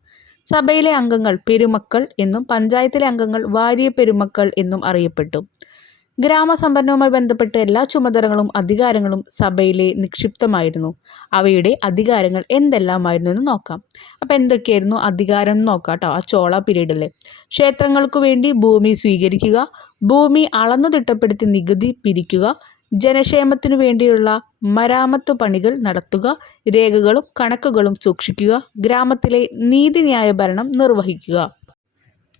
സഭയിലെ അംഗങ്ങൾ പെരുമക്കൾ എന്നും പഞ്ചായത്തിലെ അംഗങ്ങൾ വാരിയ പെരുമക്കൾ എന്നും അറിയപ്പെട്ടു. ഗ്രാമസമ്പന്നവുമായി ബന്ധപ്പെട്ട എല്ലാ ചുമതലകളും അധികാരങ്ങളും സഭയിലെ നിക്ഷിപ്തമായിരുന്നു. അവയുടെ അധികാരങ്ങൾ എന്തെല്ലാമായിരുന്നു എന്ന് നോക്കാം. അപ്പോൾ എന്തൊക്കെയായിരുന്നു അധികാരം എന്ന് നോക്കാം കേട്ടോ. ആ ചോള പീരീഡിലെ ക്ഷേത്രങ്ങൾക്കു വേണ്ടി ഭൂമി സ്വീകരിക്കുക, ഭൂമി അളന്നു തിട്ടപ്പെടുത്തി നികുതി പിരിക്കുക, ജനക്ഷേമത്തിനു വേണ്ടിയുള്ള മരാമത്ത് പണികൾ നടത്തുക, രേഖകളും കണക്കുകളും സൂക്ഷിക്കുക, ഗ്രാമത്തിലെ നീതിന്യായ ഭരണം നിർവഹിക്കുക.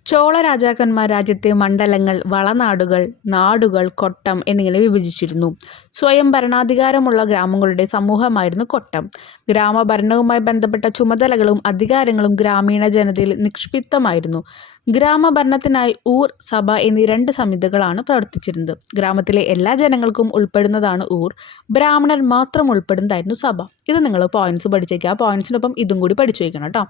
ചോള രാജാക്കന്മാർ രാജ്യത്തെ മണ്ഡലങ്ങൾ, വളനാടുകൾ, നാടുകൾ, കൊട്ടം എന്നിങ്ങനെ വിഭജിച്ചിരുന്നു. സ്വയം ഭരണാധികാരമുള്ള ഗ്രാമങ്ങളുടെ സമൂഹമായിരുന്നു കൊട്ടം. ഗ്രാമഭരണവുമായി ബന്ധപ്പെട്ട ചുമതലകളും അധികാരങ്ങളും ഗ്രാമീണ ജനതയിൽ നിക്ഷിപ്തമായിരുന്നു. ഗ്രാമഭരണത്തിനായി ഊർ, സഭ എന്നീ 2 സമിതികളാണ് പ്രവർത്തിച്ചിരുന്നത്. ഗ്രാമത്തിലെ എല്ലാ ജനങ്ങൾക്കും ഉൾപ്പെടുന്നതാണ് ഊർ. ബ്രാഹ്മണർ മാത്രം ഉൾപ്പെടുന്നതായിരുന്നു സഭ. ഇത് നിങ്ങൾ പോയിന്റ്സ് പഠിച്ചേക്കുക. ആ പോയിന്റ്സിനൊപ്പം ഇതും കൂടി പഠിച്ചു വയ്ക്കണം കേട്ടോ.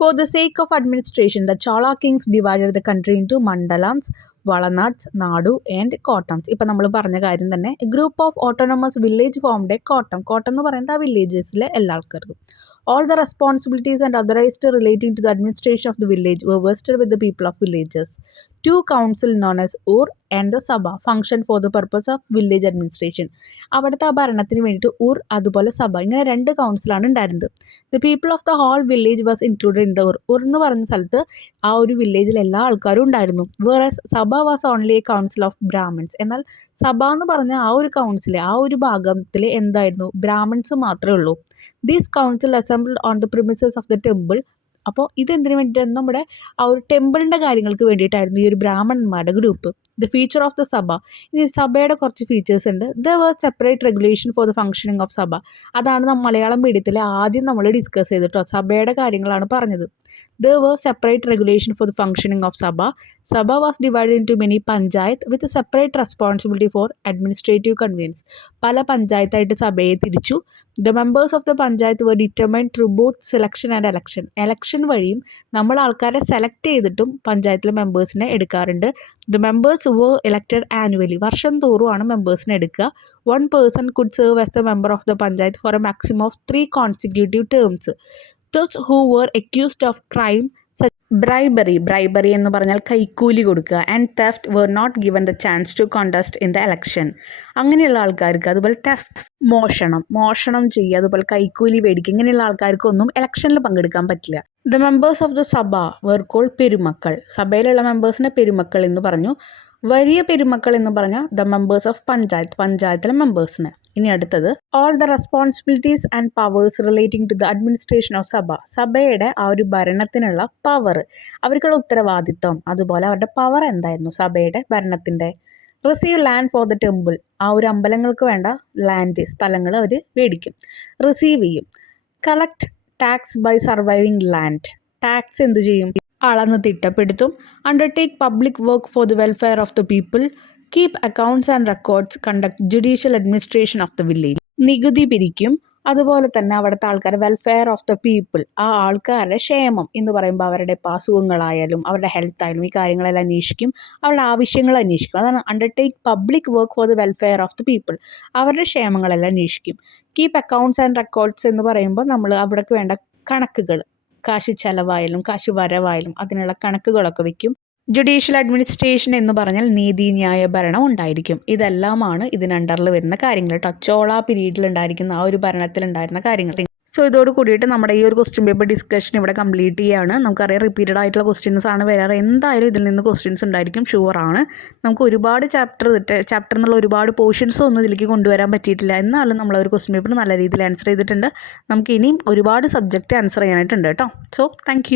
For the sake of administration, the Chola kings divided the country into mandalams, വളനാട്സ്, നാടു ആൻഡ് കോട്ടംസ്. ഇപ്പം നമ്മൾ പറഞ്ഞ കാര്യം തന്നെ. A group of autonomous village formed A കോട്ടം. കോട്ടം എന്ന് പറയുന്നത് ആ വില്ലേജസിലെ എല്ലാ ആൾക്കാർക്കും. All the responsibilities and authorized relating to the administration of the village were vested with the people of villages. 2 council known as Ur and the Sabha functioned for the purpose of village administration. അവിടുത്തെ ആ ഭരണത്തിന് വേണ്ടിയിട്ട് ഉർ അതുപോലെ സഭ ഇങ്ങനെ 2 കൗൺസിലാണ് ഉണ്ടായിരുന്നത്. The people of the whole village was included in the Ur. ഉർ എന്ന് പറയുന്ന സ്ഥലത്ത് ആ ഒരു വില്ലേജിൽ എല്ലാ ആൾക്കാരും ഉണ്ടായിരുന്നു. whereas സഭ was only A council of Brahmins. എന്നാൽ സഭ എന്ന് പറഞ്ഞ ആ ഒരു കൗൺസിൽ ആ ഒരു ഭാഗത്തിൽ എന്തായിരുന്നു, ബ്രാഹ്മിൻസ് മാത്രമേ ഉള്ളൂ. This council assembled on the premises of the temple. അപ്പോൾ ഇതെന്തിനു വേണ്ടിയിട്ടായിരുന്നു, നമ്മുടെ ആ ഒരു ടെമ്പിളിൻ്റെ കാര്യങ്ങൾക്ക് വേണ്ടിയിട്ടായിരുന്നു ഈ ഒരു ബ്രാഹ്മണന്മാരുടെ group. The feature of the sabha. ഇനി സഭയുടെ കുറച്ച് ഫീച്ചേഴ്സ് ഉണ്ട്. There was separate regulation for the functioning of sabha. അതാണ് മലയാളം മീഡിയത്തിൽ ആദ്യം നമ്മൾ ഡിസ്കസ് ചെയ്തിട്ടോ, സഭയുടെ കാര്യങ്ങളാണ് പറഞ്ഞത്. There were separate regulation for the functioning of Sabha. Sabha was divided into many panchayat with a separate responsibility for administrative convenience. പല പഞ്ചായത്തായിട്ട് സഭയെ തിരിച്ചു. The members of the panchayat were determined through both selection and election. Election വഴിയും നമ്മൾ ആൾക്കാരെ select ചെയ്തിട്ടും പഞ്ചായത്തിലെ മെമ്പേഴ്സിനെ എടുക്കാറുണ്ട്. The members were elected annually. വർഷം തോറുമാണ് മെമ്പേഴ്സിനെ എടുക്കുക. One person could serve as the member of the panchayat for a maximum of 3 consecutive terms. Those who were accused of crime such bribery എന്ന് പറഞ്ഞാൽ കൈക്കൂലി കൊടുക്കുക, and theft were not given the chance to contest in the election. അങ്ങനെയുള്ള ആൾക്കാർക്ക്, അതുപോലെ theft മോഷണം ചെയ്യുക, അതുപോലെ കൈക്കൂലി മേടിക്കുക, ഇങ്ങനെയുള്ള ആൾക്കാർക്കൊന്നും ഇലക്ഷനിൽ പങ്കെടുക്കാൻ പറ്റില്ല. The members of the സഭ were called പെരുമക്കൾ. സഭയിലുള്ള മെമ്പേഴ്സിനെ പെരുമക്കൾ എന്ന് പറഞ്ഞു. വലിയ പെരുമക്കൾ എന്ന് പറഞ്ഞാൽ ദ മെമ്പേഴ്സ് ഓഫ് പഞ്ചായത്തിലെ മെമ്പേഴ്സിന്. ഇനി അടുത്തത് all the responsibilities and powers relating to the administration of സഭയുടെ ആ ഒരു ഭരണത്തിനുള്ള പവർ, അവർക്കുള്ള ഉത്തരവാദിത്വം, അതുപോലെ അവരുടെ പവർ എന്തായിരുന്നു സഭയുടെ ഭരണത്തിൻ്റെ. Receive land for the temple, ആ ഒരു അമ്പലങ്ങൾക്ക് വേണ്ട സ്ഥലങ്ങൾ അവർ മേടിക്കും, റിസീവ് ചെയ്യും. Collect tax by surveying land, tax എന്തു ചെയ്യും, അളന്ന് തിട്ടപ്പെടുത്തും. Undertake public work for the welfare of the people, keep accounts and records, conduct judicial administration of the village, നികുതി പിരിക്കും. അതുപോലെ തന്നെ അവിടുത്തെ ആൾക്കാർ വെൽഫെയർ ഓഫ് ദ പീപ്പിൾ, ആ ആൾക്കാരുടെ ക്ഷേമം എന്ന് പറയുമ്പോൾ അവരുടെ അസുഖങ്ങളായാലും അവരുടെ ഹെൽത്ത് ആയാലും ഈ കാര്യങ്ങളെല്ലാം അന്വേഷിക്കും, അവരുടെ ആവശ്യങ്ങൾ അന്വേഷിക്കും. അതാണ് undertake public work for the welfare of the people, അവരുടെ ക്ഷേമങ്ങളെല്ലാം അന്വേഷിക്കും. കീപ് അക്കൗണ്ട്സ് ആൻഡ് റെക്കോർഡ്സ് എന്ന് പറയുമ്പോൾ നമ്മൾ അവിടേക്ക് വേണ്ട കണക്കുകൾ, കാശ് ചെലവായാലും കാശ് വരവായാലും അതിനുള്ള കണക്കുകളൊക്കെ വയ്ക്കും. ജുഡീഷ്യൽ അഡ്മിനിസ്ട്രേഷൻ എന്ന് പറഞ്ഞാൽ നീതിന്യായ ഭരണം ഉണ്ടായിരിക്കും. ഇതെല്ലാമാണ് ഇതിനണ്ടറിൽ വരുന്ന കാര്യങ്ങൾ കേട്ടോ. ചോള പീരീഡിൽ ഉണ്ടായിരിക്കുന്ന ആ ഒരു ഭരണത്തിലുണ്ടായിരുന്ന കാര്യങ്ങൾ. സോ ഇതോട് കൂടിയിട്ട് നമ്മുടെ ഈ ഒരു ക്വസ്റ്റ്യൻ പേപ്പർ ഡിസ്കഷൻ ഇവിടെ കംപ്ലീറ്റ് ചെയ്യുകയാണ്. നമുക്കറിയാം റിപ്പീറ്റഡ് ആയിട്ടുള്ള ക്വസ്റ്റ്യൻസ് ആണ് വരാറ്. എന്തായാലും ഇതിൽ നിന്ന് ക്വസ്റ്റ്യൻസ് ഉണ്ടായിരിക്കും, ഷുവറാണ്. നമുക്ക് ഒരുപാട് ചാപ്റ്റർ എന്നുള്ള ഒരുപാട് പോർഷൻസ് ഒന്നും ഇതിലേക്ക് കൊണ്ടുവരാൻ പറ്റിയിട്ടില്ല. എന്നാലും നമ്മൾ ഒരു ക്വസ്റ്റ്യൻ പേപ്പർ നല്ല രീതിയിൽ ആൻസർ ചെയ്തിട്ടുണ്ട്. നമുക്ക് ഇനിയും ഒരുപാട് സബ്ജക്റ്റ് ആൻസർ ചെയ്യാനായിട്ടുണ്ട് കേട്ടോ. So thank